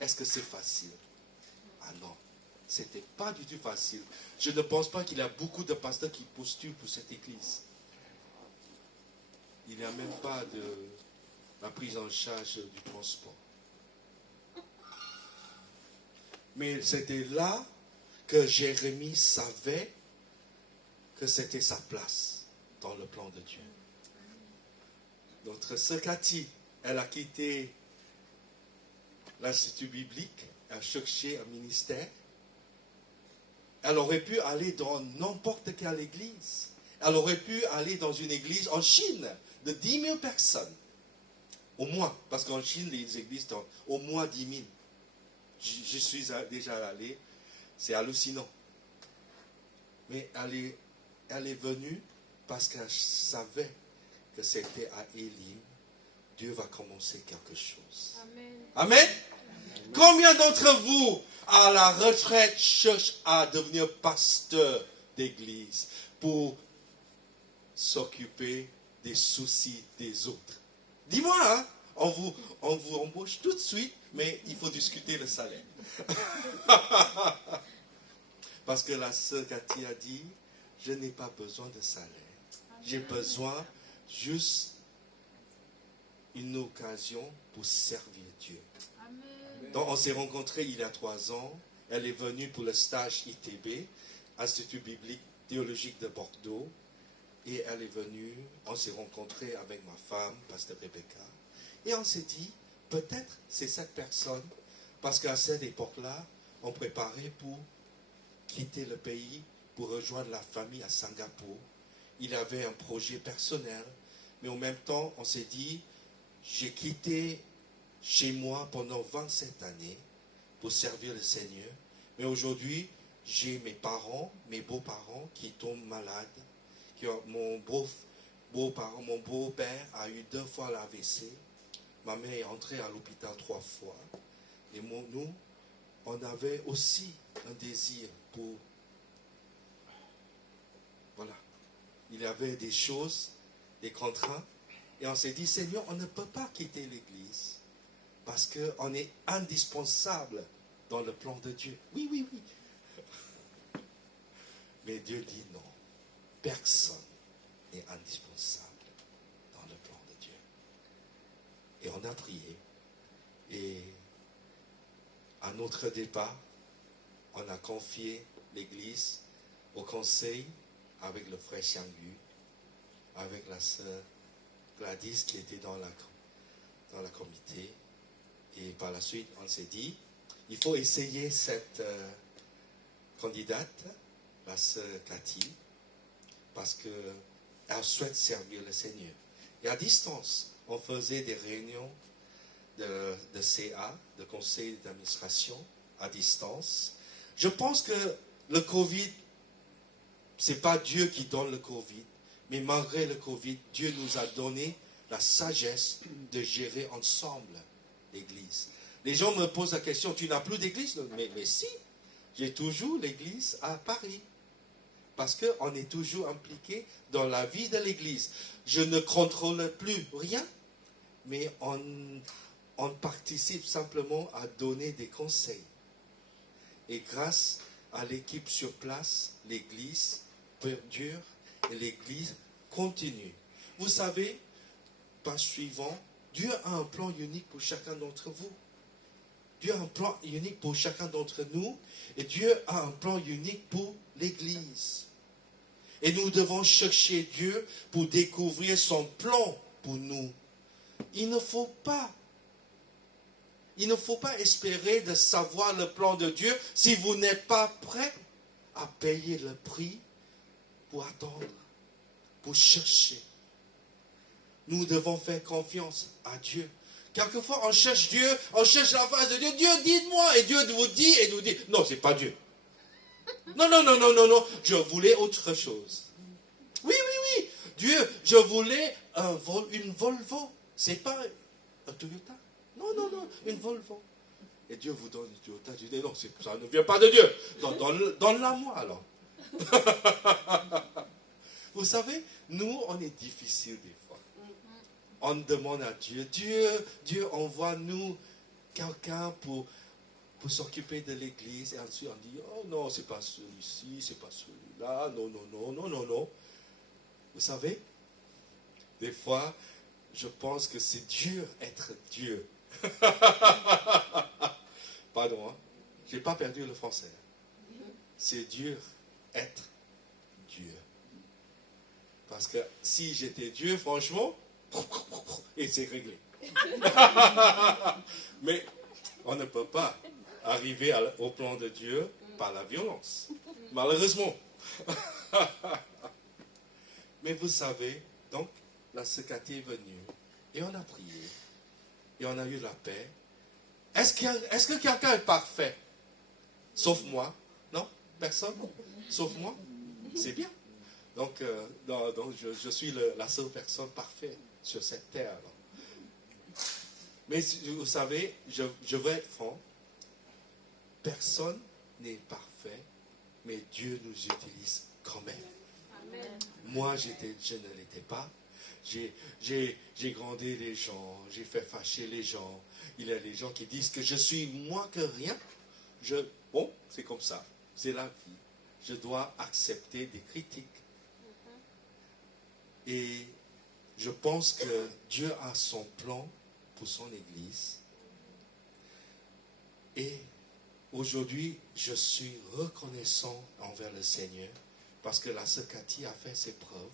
Est-ce que c'est facile? Ah non, c'était pas du tout facile. Je ne pense pas qu'il y a beaucoup de pasteurs qui postulent pour cette église. Il n'y a même pas de la prise en charge du transport. Mais c'était là que Jérémie savait que c'était sa place dans le plan de Dieu. Notre sœur Cathy, elle a quitté l'Institut biblique, elle a cherché un ministère. Elle aurait pu aller dans n'importe quelle église. Elle aurait pu aller dans une église en Chine de 10 000 personnes. Au moins, parce qu'en Chine, les églises ont au moins 10 000. Je suis déjà allé, c'est hallucinant. Mais elle est venue parce qu'elle savait que c'était à Élim. Dieu va commencer quelque chose. Amen. Amen. Combien d'entre vous, à la retraite, cherchent à devenir pasteur d'église pour s'occuper des soucis des autres? Dis-moi, hein, on vous embauche tout de suite, mais il faut discuter le salaire. Parce que la sœur Cathy a dit, je n'ai pas besoin de salaire. J'ai besoin juste une occasion pour servir Dieu. Donc on s'est rencontrés il y a 3 ans. Elle est venue pour le stage ITB, Institut biblique théologique de Bordeaux. Et elle est venue, on s'est rencontrés avec ma femme, Pasteur Rebecca. Et on s'est dit, peut-être c'est cette personne, parce qu'à cette époque-là, on préparait pour quitter le pays, pour rejoindre la famille à Singapour. Il avait un projet personnel, mais en même temps, on s'est dit, j'ai quitté chez moi pendant 27 années pour servir le Seigneur. Mais aujourd'hui, j'ai mes parents, mes beaux-parents qui tombent malades. Mon beau-père a eu 2 fois l'AVC. Ma mère est entrée à l'hôpital 3 fois. Et nous, on avait aussi un désir pour... Voilà. Il y avait des choses, des contraintes. Et on s'est dit, Seigneur, on ne peut pas quitter l'Église. Parce qu'on est indispensable dans le plan de Dieu. Oui, oui, oui. Mais Dieu dit non. Personne n'est indispensable dans le plan de Dieu. Et on a prié. Et à notre départ, on a confié l'Église au conseil avec le frère Xiangyu, avec la sœur Gladys qui était dans la comité. Et par la suite, on s'est dit, il faut essayer cette candidate, la sœur Cathy, parce qu'elle souhaite servir le Seigneur. Et à distance, on faisait des réunions de CA, de conseil d'administration, à distance. Je pense que le Covid, ce n'est pas Dieu qui donne le Covid, mais malgré le Covid, Dieu nous a donné la sagesse de gérer ensemble l'église. Les gens me posent la question, tu n'as plus d'église? Mais si, j'ai toujours l'église à Paris. Parce qu'on est toujours impliqué dans la vie de l'église. Je ne contrôle plus rien, mais on participe simplement à donner des conseils. Et grâce à l'équipe sur place, l'église perdure et l'église continue. Vous savez, pas suivant, Dieu a un plan unique pour chacun d'entre vous. Dieu a un plan unique pour chacun d'entre nous. Et Dieu a un plan unique pour l'Église. Et nous devons chercher Dieu pour découvrir son plan pour nous. Il ne faut pas il ne faut pas espérer de savoir le plan de Dieu si vous n'êtes pas prêt à payer le prix pour attendre, pour chercher. Nous devons faire confiance à Dieu. Quelquefois, on cherche Dieu, on cherche la face de Dieu. Dieu, dites-moi. Et Dieu vous dit et nous dit, non, c'est pas Dieu. Non, je voulais autre chose. Oui. Dieu, je voulais une Volvo. C'est pas un Toyota. Non, une Volvo. Et Dieu vous donne une Toyota. Tu dis, non, ça ne vient pas de Dieu. Donne-la moi alors. Vous savez, nous, on est difficile des fois. On demande à Dieu, Dieu, envoie-nous quelqu'un pour s'occuper de l'église. Et ensuite, on dit, oh non, c'est pas celui-ci, c'est pas celui-là. Non. Vous savez, des fois, je pense que c'est dur être Dieu. Pardon, hein? Je n'ai pas perdu le français. C'est dur être Dieu. Parce que si j'étais Dieu, franchement, et c'est réglé. Mais on ne peut pas arriver au plan de Dieu par la violence. Malheureusement. Mais vous savez, donc, la Secati est venue, et on a prié, et on a eu la paix. Est-ce que quelqu'un est parfait? Sauf moi? Non? Personne? Sauf moi? C'est bien. Donc, je suis la seule personne parfaite sur cette terre. Mais vous savez, je veux être franc, personne n'est parfait, mais Dieu nous utilise quand même. Amen. Moi, je ne l'étais pas. J'ai grondé les gens, j'ai fait fâcher les gens. Il y a des gens qui disent que je suis moins que rien. Bon, c'est comme ça, c'est la vie. Je dois accepter des critiques. Et je pense que Dieu a son plan pour son Église. Et aujourd'hui, je suis reconnaissant envers le Seigneur parce que la Secati a fait ses preuves.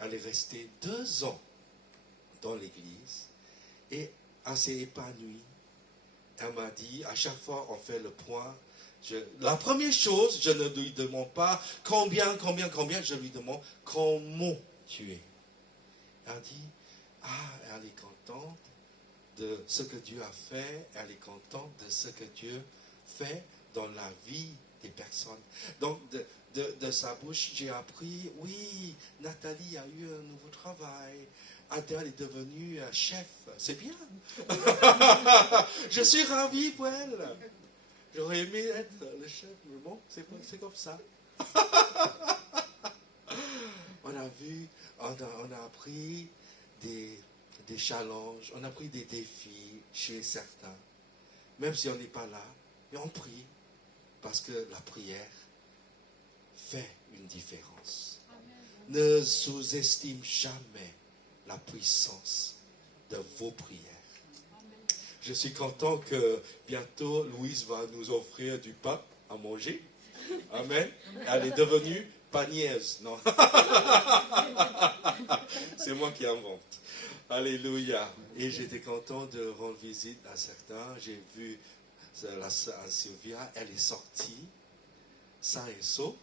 Elle est restée 2 ans dans l'église et elle s'est épanouie. Elle m'a dit, à chaque fois on fait le point, la première chose, je ne lui demande pas combien, je lui demande comment tu es. Elle dit, elle est contente de ce que Dieu a fait, elle est contente de ce que Dieu fait dans la vie des personnes. Donc, de sa bouche, j'ai appris, oui, Nathalie a eu un nouveau travail, Adèle est devenue chef, c'est bien. Je suis ravi pour elle. J'aurais aimé être le chef, mais bon, c'est comme ça. On a appris des challenges, on a pris des défis chez certains. Même si on n'est pas là, mais on prie. Parce que la prière fait une différence. Amen. Ne sous-estime jamais la puissance de vos prières. Amen. Je suis content que bientôt Louise va nous offrir du pain à manger. Amen. Elle est devenue pagnaise. Non. C'est moi qui invente. Alléluia. Et j'étais content de rendre visite à certains. J'ai vu la sœur Sylvia, elle est sortie sain et sauf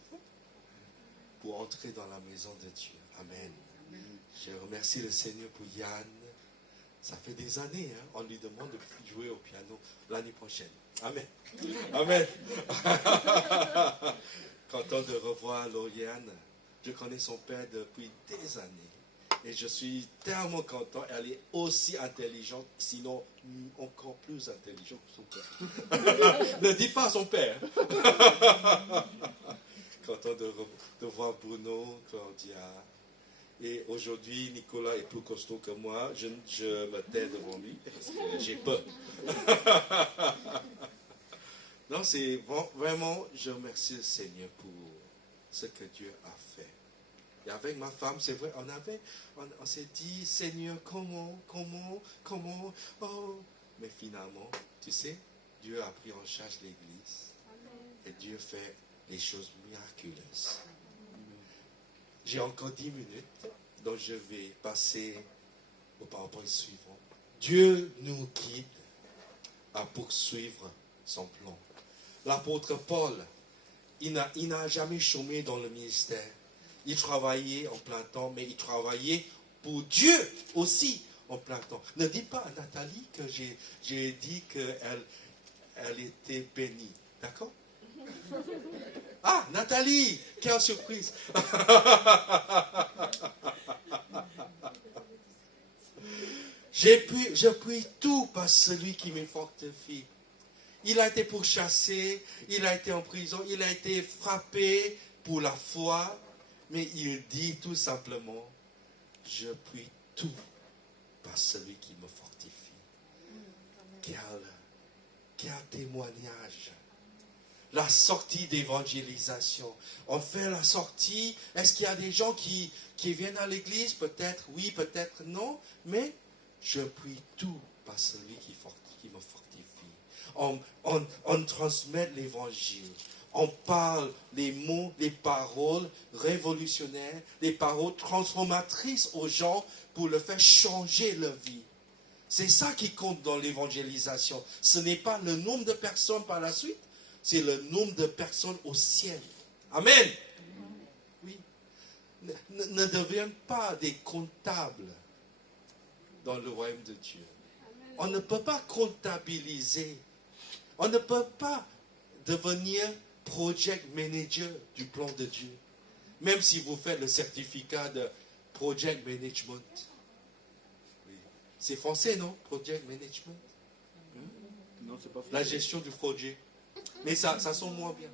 pour entrer dans la maison de Dieu. Amen. Je remercie le Seigneur pour Yann. Ça fait des années, hein, on lui demande de jouer au piano l'année prochaine. Amen. Amen. Content de revoir Lauriane. Je connais son père depuis des années. Et je suis tellement content. Elle est aussi intelligente, sinon encore plus intelligente que son père. Ne dis pas à son père. Content de voir Bruno, Claudia. Et aujourd'hui, Nicolas est plus costaud que moi. Je me tais devant lui parce que j'ai peur. Non, c'est vraiment, je remercie le Seigneur pour ce que Dieu a fait. Et avec ma femme, c'est vrai, on s'est dit, Seigneur, comment, oh. Mais finalement, tu sais, Dieu a pris en charge l'Église. Et Dieu fait des choses miraculeuses. J'ai encore 10 minutes, donc je vais passer au PowerPoint suivant. Dieu nous guide à poursuivre son plan. L'apôtre Paul, il n'a jamais chômé dans le ministère. Il travaillait en plein temps, mais il travaillait pour Dieu aussi en plein temps. Ne dis pas à Nathalie que j'ai dit qu'elle était bénie. D'accord? Ah, Nathalie, quelle surprise! Je puis tout par celui qui me fortifie. Il a été pourchassé, il a été en prison, il a été frappé pour la foi, mais il dit tout simplement, je puis tout par celui qui me fortifie. Quel témoignage! La sortie d'évangélisation. On fait la sortie. Est-ce qu'il y a des gens qui viennent à l'église? Peut-être oui, peut-être non. Mais je puis tout par celui qui me fortifie. On transmet l'évangile. On parle les mots, les paroles révolutionnaires, les paroles transformatrices aux gens pour le faire changer leur vie. C'est ça qui compte dans l'évangélisation. Ce n'est pas le nombre de personnes par la suite, c'est le nombre de personnes au ciel. Amen. Oui. Ne deviennent pas des comptables dans le royaume de Dieu. On ne peut pas comptabiliser. On ne peut pas devenir project manager du plan de Dieu. Même si vous faites le certificat de project management. Oui. C'est français, non? Project management. Non, c'est pas La gestion du projet. Mais ça sonne moins bien.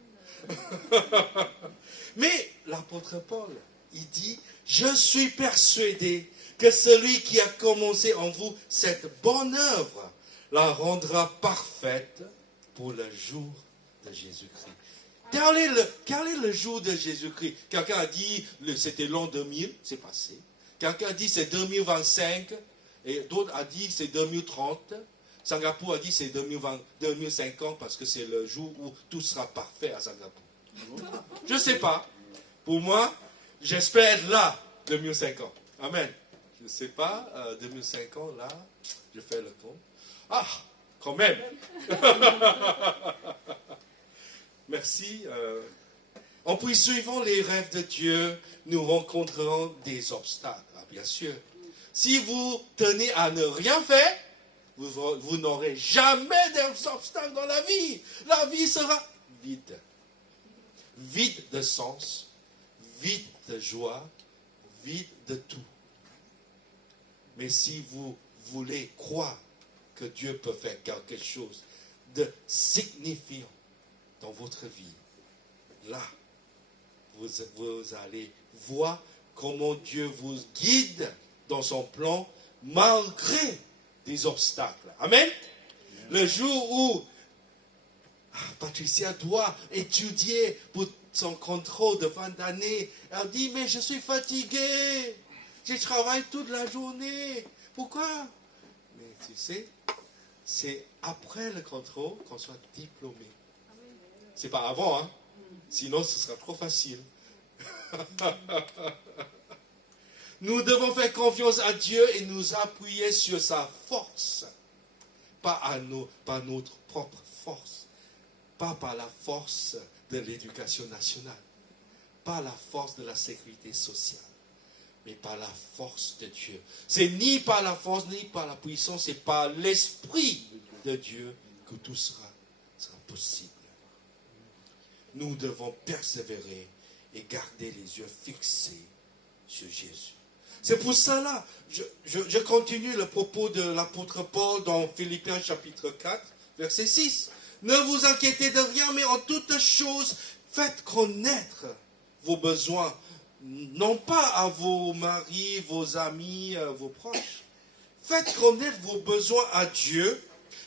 Mais l'apôtre Paul, il dit, je suis persuadé que celui qui a commencé en vous cette bonne œuvre la rendra parfaite pour le jour de Jésus-Christ. Quel est le jour de Jésus-Christ? Quelqu'un a dit, c'était l'an 2000, c'est passé. Quelqu'un a dit, c'est 2025. Et d'autres a dit, c'est 2030. Singapour a dit c'est 2050 parce que c'est le jour où tout sera parfait à Singapour. Je ne sais pas. Pour moi, j'espère être là 2050. Amen. Je ne sais pas, 2050, là, je fais le compte. Ah, quand même. Merci. En poursuivant les rêves de Dieu, nous rencontrerons des obstacles, bien sûr. Si vous tenez à ne rien faire, vous n'aurez jamais d'obstacles dans la vie. La vie sera vide. Vide de sens, vide de joie, vide de tout. Mais si vous voulez croire que Dieu peut faire quelque chose de signifiant dans votre vie, là, vous allez voir comment Dieu vous guide dans son plan malgré des obstacles. Amen. Le jour où Patricia doit étudier pour son contrôle de fin d'année, elle dit, mais je suis fatiguée, je travaille toute la journée. Pourquoi? Mais tu sais, c'est après le contrôle qu'on soit diplômé. C'est pas avant, hein? Sinon ce sera trop facile. Nous devons faire confiance à Dieu et nous appuyer sur sa force. Pas par notre propre force. Pas par la force de l'éducation nationale. Pas la force de la sécurité sociale. Mais par la force de Dieu. C'est ni par la force, ni par la puissance, c'est par l'Esprit de Dieu que tout sera possible. Nous devons persévérer et garder les yeux fixés sur Jésus. C'est pour cela, je continue le propos de l'apôtre Paul dans Philippiens chapitre 4, verset 6. Ne vous inquiétez de rien, mais en toutes choses, faites connaître vos besoins, non pas à vos maris, vos amis, vos proches. Faites connaître vos besoins à Dieu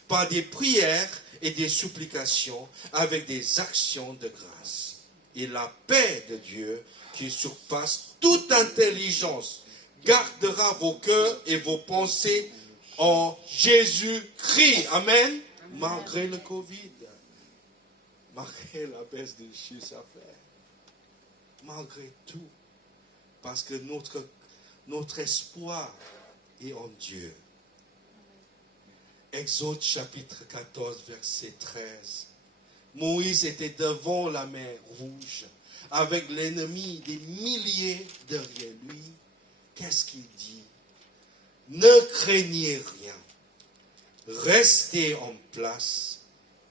par des prières et des supplications avec des actions de grâce. Et la paix de Dieu, qui surpasse toute intelligence, gardera vos cœurs et vos pensées en Jésus-Christ. Amen. Malgré le Covid, malgré la baisse de chiffre d'affaires, malgré tout, parce que notre espoir est en Dieu. Exode chapitre 14, verset 13. Moïse était devant la mer Rouge, avec l'ennemi des milliers derrière lui. Qu'est-ce qu'il dit? Ne craignez rien. Restez en place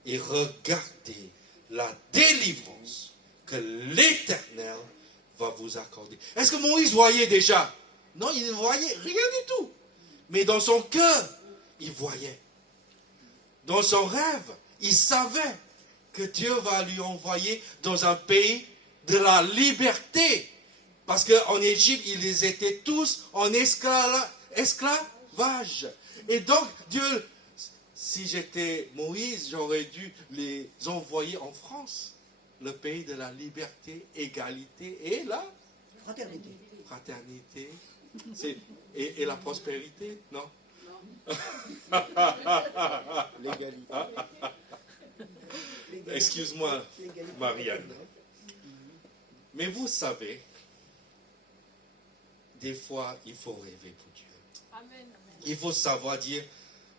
et regardez la délivrance que l'Éternel va vous accorder. Est-ce que Moïse voyait déjà? Non, il ne voyait rien du tout. Mais dans son cœur, il voyait. Dans son rêve, il savait que Dieu va lui envoyer dans un pays de la liberté. Parce qu'en Égypte, ils étaient tous en esclavage. Et donc, Dieu, si j'étais Moïse, j'aurais dû les envoyer en France. Le pays de la liberté, égalité et la fraternité. Et la prospérité, non? L'égalité. Excuse-moi, Marianne. Mais vous savez, des fois, il faut rêver pour Dieu. Amen. Il faut savoir dire,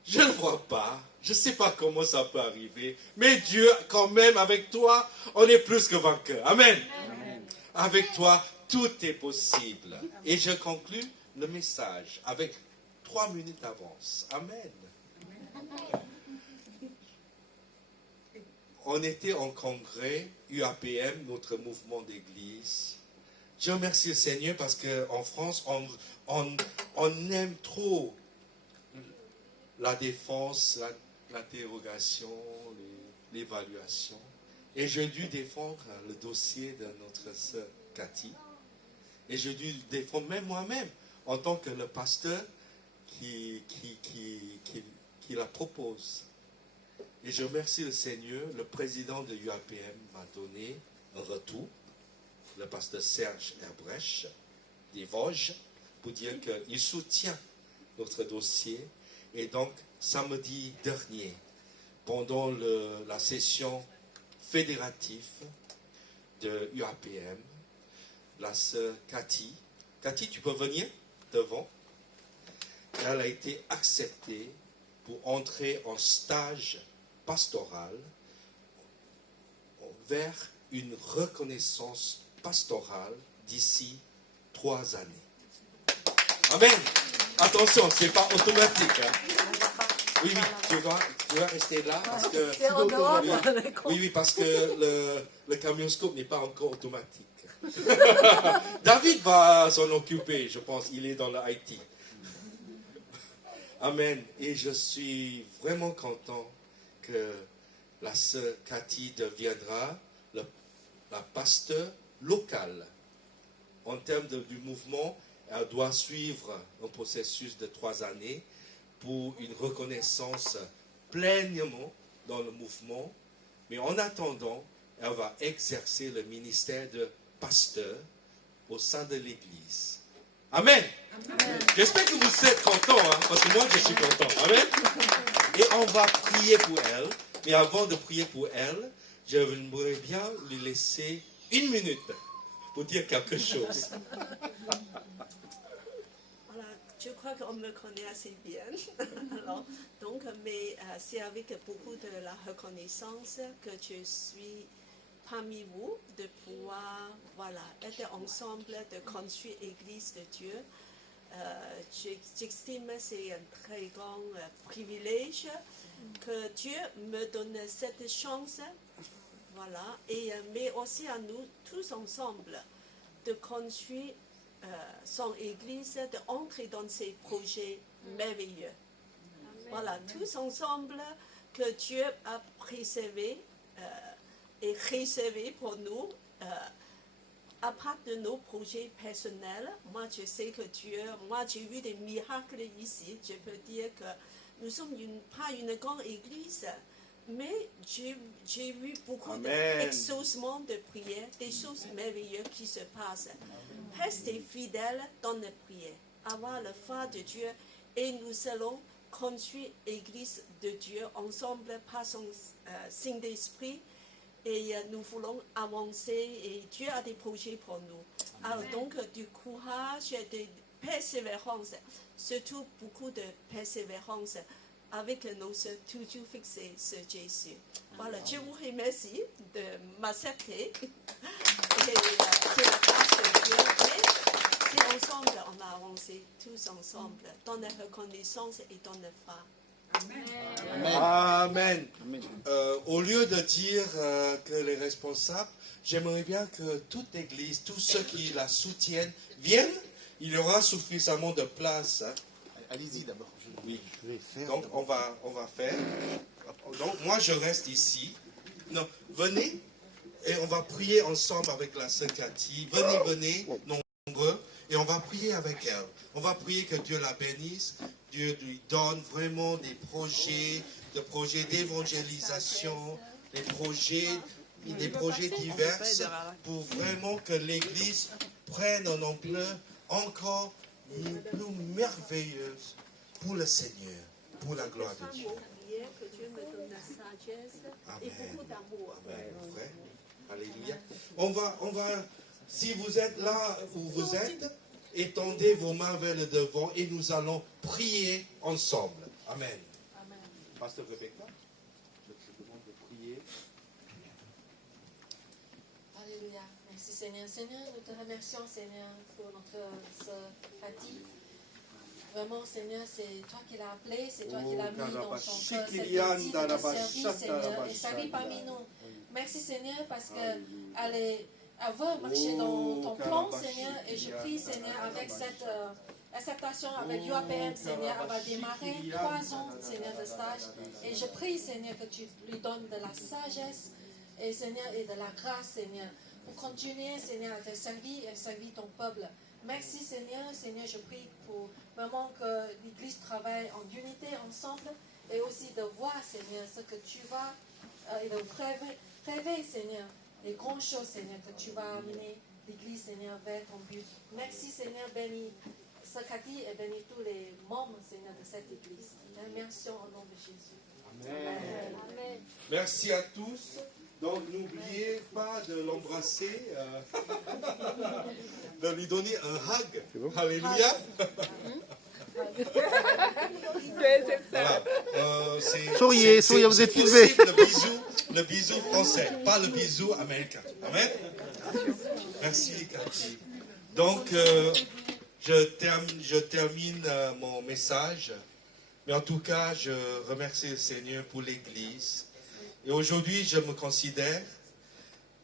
je ne vois pas, je ne sais pas comment ça peut arriver, mais Dieu, quand même, avec toi, on est plus que vainqueur. Amen. Amen. Avec toi, tout est possible. Et je conclus le message avec 3 minutes d'avance. Amen. On était en congrès, UAPM, notre mouvement d'église. Je remercie le Seigneur parce qu'en France, on aime trop la défense, l'interrogation, l'évaluation. Et j'ai dû défendre le dossier de notre sœur Cathy. Et j'ai dû défendre même moi-même, en tant que le pasteur qui la propose. Et je remercie le Seigneur, le président de l'UAPM m'a donné un retour, le pasteur Serge Herbrecht, des Vosges, pour dire qu'il soutient notre dossier. Et donc, samedi dernier, pendant la session fédérative de l'UAPM, la sœur Cathy, tu peux venir devant. Elle a été acceptée pour entrer en stage pastoral vers une reconnaissance pastorale d'ici 3 années. Amen. Attention, ce n'est pas automatique. Hein. Oui, tu vas rester là parce que oui, parce que le camionscope n'est pas encore automatique. David va s'en occuper, je pense. Il est dans le IT. Amen. Et je suis vraiment content que la sœur Cathy deviendra la pasteur locale. En termes du mouvement, elle doit suivre un processus de 3 années pour une reconnaissance pleinement dans le mouvement. Mais en attendant, elle va exercer le ministère de pasteur au sein de l'Église. Amen. Amen. J'espère que vous êtes contents, hein, parce que moi je suis content. Amen. Et on va prier pour elle. Mais avant de prier pour elle, j'aimerais bien lui laisser 1 minute pour dire quelque chose. Voilà, je crois qu'on me connaît assez bien. Alors, donc, mais c'est avec beaucoup de la reconnaissance que je suis parmi vous, de pouvoir être ensemble, de construire l'Église de Dieu. J'estime que c'est un très grand privilège que Dieu me donne cette chance, mais aussi à nous tous ensemble de construire son Église, d'entrer dans ces projets merveilleux. Voilà, tous ensemble que Dieu a préservé et réservé pour nous. À part de nos projets personnels, moi je sais que moi j'ai vu des miracles ici. Je peux dire que nous sommes pas une grande église, mais j'ai vu beaucoup d'exaucements de prières, des choses merveilleuses qui se passent. Restez fidèles dans la prière, avoir la foi de Dieu, et nous allons construire l'église de Dieu ensemble par son Saint-Esprit. Et nous voulons avancer et Dieu a des projets pour nous. Alors donc du courage et de persévérance, surtout beaucoup de persévérance avec nos yeux toujours fixés sur Jésus. Voilà, je vous remercie de m'accepter. Et c'est la grâce de Dieu. Mais c'est ensemble, on a avancé, tous ensemble, dans la reconnaissance et dans la foi. Amen. Amen. Au lieu de dire que les responsables, j'aimerais bien que toute l'église, tous ceux qui la soutiennent, viennent. Il y aura suffisamment de place. Hein. Allez-y d'abord. Oui. Je vais faire. Donc on va faire. Donc moi je reste ici. Non, venez et on va prier ensemble avec la sœur Cathy. Venez, nombreux, et on va prier avec elle. On va prier que Dieu la bénisse. Dieu lui donne vraiment des projets d'évangélisation, des projets divers pour vraiment que l'Église prenne une ampleur encore plus merveilleuse pour le Seigneur, pour la gloire de Dieu. Que Dieu me donne la sagesse et beaucoup d'amour. Amen. Vrai. Alléluia. On va, si vous êtes là où vous êtes, étendez vos mains vers le devant et nous allons prier ensemble. Amen. Amen. Pasteur Rebecca, je te demande de prier. Alléluia. Merci Seigneur. Seigneur, nous te remercions Seigneur pour notre sœur Cathy. Vraiment Seigneur, c'est toi qui l'as appelée, c'est toi qui l'as mis dans son cœur, cette désir de te servir Seigneur et sa vie parmi nous. Merci Seigneur parce qu'elle veut marcher dans ton plan Seigneur et je prie Seigneur avec cette acceptation avec UAPM Seigneur, elle va démarrer 3 ans Seigneur de stage et je prie Seigneur que tu lui donnes de la sagesse et Seigneur et de la grâce Seigneur pour continuer Seigneur à te servir et servir ton peuple. Merci Seigneur, Seigneur, je prie pour vraiment que l'Église travaille en unité ensemble et aussi de voir Seigneur ce que tu vas et de rêver Seigneur les grandes choses Seigneur que tu vas amener l'Église Seigneur vers ton but. Merci Seigneur, bénis Sœur Cathy et bénis tous les membres Seigneur de cette Église. Merci au nom de Jésus. Amen. Amen. Merci à tous. Donc n'oubliez pas de l'embrasser, de lui donner un hug. Alléluia. Voilà. Souriez, vous êtes filmés. Le bisou français, pas le bisou américain. Amen. Merci Cathy. Donc je termine mon message. Mais en tout cas, je remercie le Seigneur pour l'Église. Et aujourd'hui, je me considère,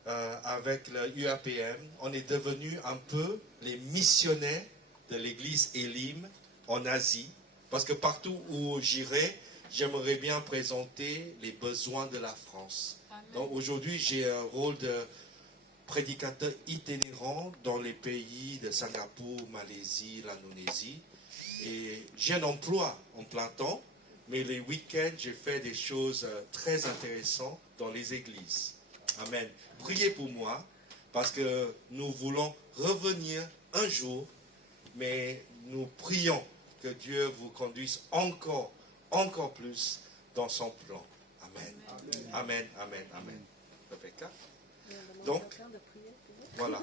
avec le UAPM, on est devenus un peu les missionnaires de l'église Elim en Asie. Parce que partout où j'irai, j'aimerais bien présenter les besoins de la France. Donc aujourd'hui, j'ai un rôle de prédicateur itinérant dans les pays de Singapour, Malaisie, l'Indonésie. Et j'ai un emploi en plein temps. Mais les week-ends, j'ai fait des choses très intéressantes dans les églises. Amen. Priez pour moi, parce que nous voulons revenir un jour, mais nous prions que Dieu vous conduise encore plus dans son plan. Amen. Amen, amen, amen. Rebecca. Donc, voilà.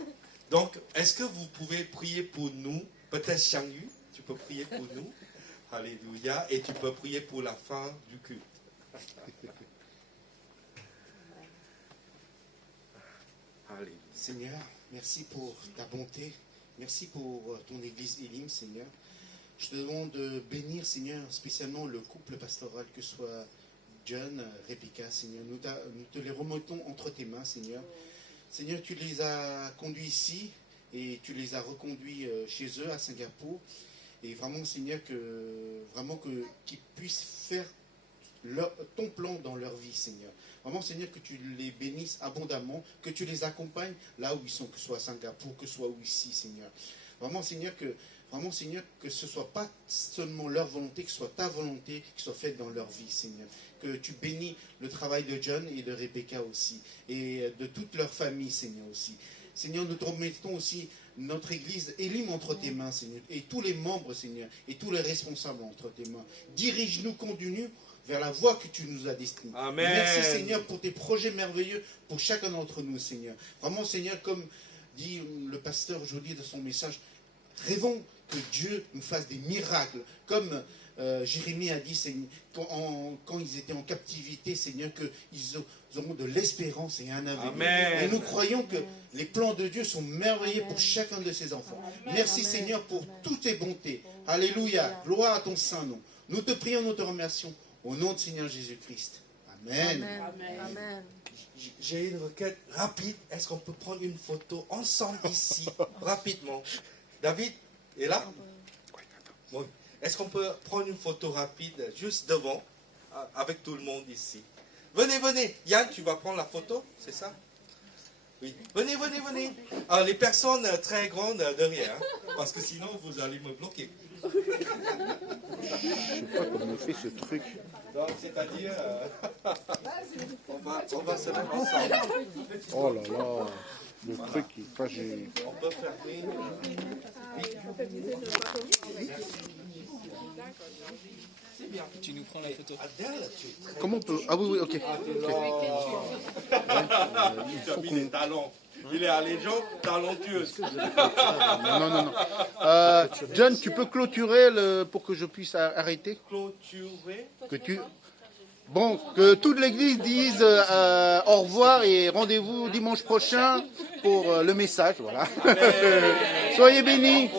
Donc, est-ce que vous pouvez prier pour nous? Peut-être Chang-Yu, tu peux prier pour nous? Alléluia. Et tu peux prier pour la fin du culte. Alléluia. Seigneur, merci pour ta bonté. Merci pour ton église Elim, Seigneur. Je te demande de bénir, Seigneur, spécialement le couple pastoral, que ce soit John, Rebecca, Seigneur. Nous te les remettons entre tes mains, Seigneur. Seigneur, tu les as conduits ici et tu les as reconduits chez eux, à Singapour. Et vraiment, Seigneur, qu'ils puissent faire ton plan dans leur vie, Seigneur. Vraiment, Seigneur, que tu les bénisses abondamment, que tu les accompagnes là où ils sont, que ce soit à Singapour, que ce soit ici, Seigneur. Vraiment, Seigneur, que ce ne soit pas seulement leur volonté, que ce soit ta volonté qui soit faite dans leur vie, Seigneur. Que tu bénis le travail de John et de Rebecca aussi, et de toute leur famille, Seigneur, aussi. Seigneur, nous te remettons aussi notre église Elim entre tes mains, Seigneur, et tous les membres, Seigneur, et tous les responsables entre tes mains. Dirige-nous, conduis-nous vers la voie que tu nous as destinée. Amen. Merci, Seigneur, pour tes projets merveilleux pour chacun d'entre nous, Seigneur. Vraiment, Seigneur, comme dit le pasteur aujourd'hui dans son message, rêvons que Dieu nous fasse des miracles, comme Jérémie a dit, Seigneur, quand ils étaient en captivité, Seigneur, qu'ils auront de l'espérance et un avenir. Amen. Et nous croyons que les plans de Dieu sont merveilleux pour chacun de ses enfants. Merci Seigneur pour toutes tes bontés. Alléluia. Gloire à ton saint nom. Nous te prions, nous te remercions. Au nom de Seigneur Jésus-Christ. Amen. Amen. J'ai une requête rapide. Est-ce qu'on peut prendre une photo ensemble ici, rapidement? David est là? Oui. Est-ce qu'on peut prendre une photo rapide, juste devant, avec tout le monde ici? Venez, venez. Yann, tu vas prendre la photo, c'est ça? Oui. Venez, venez, venez. Alors, les personnes très grandes derrière, parce que sinon, vous allez me bloquer. Je sais pas comment on fait ce truc. Donc, c'est-à-dire, on va se mettre ensemble. Oh là là, le truc, quand j'ai... On peut faire oui. C'est bien. Tu nous prends la photo. Adèle, tu es très... Comment on peut... Ah oui, oui, ok. Tu as mis des talents. Il est allégeant, talentueux. Non, non, non. John, tu peux clôturer pour que je puisse arrêter? Clôturer. Bon, que toute l'église dise au revoir et rendez-vous dimanche prochain pour le message, voilà. Soyez bénis.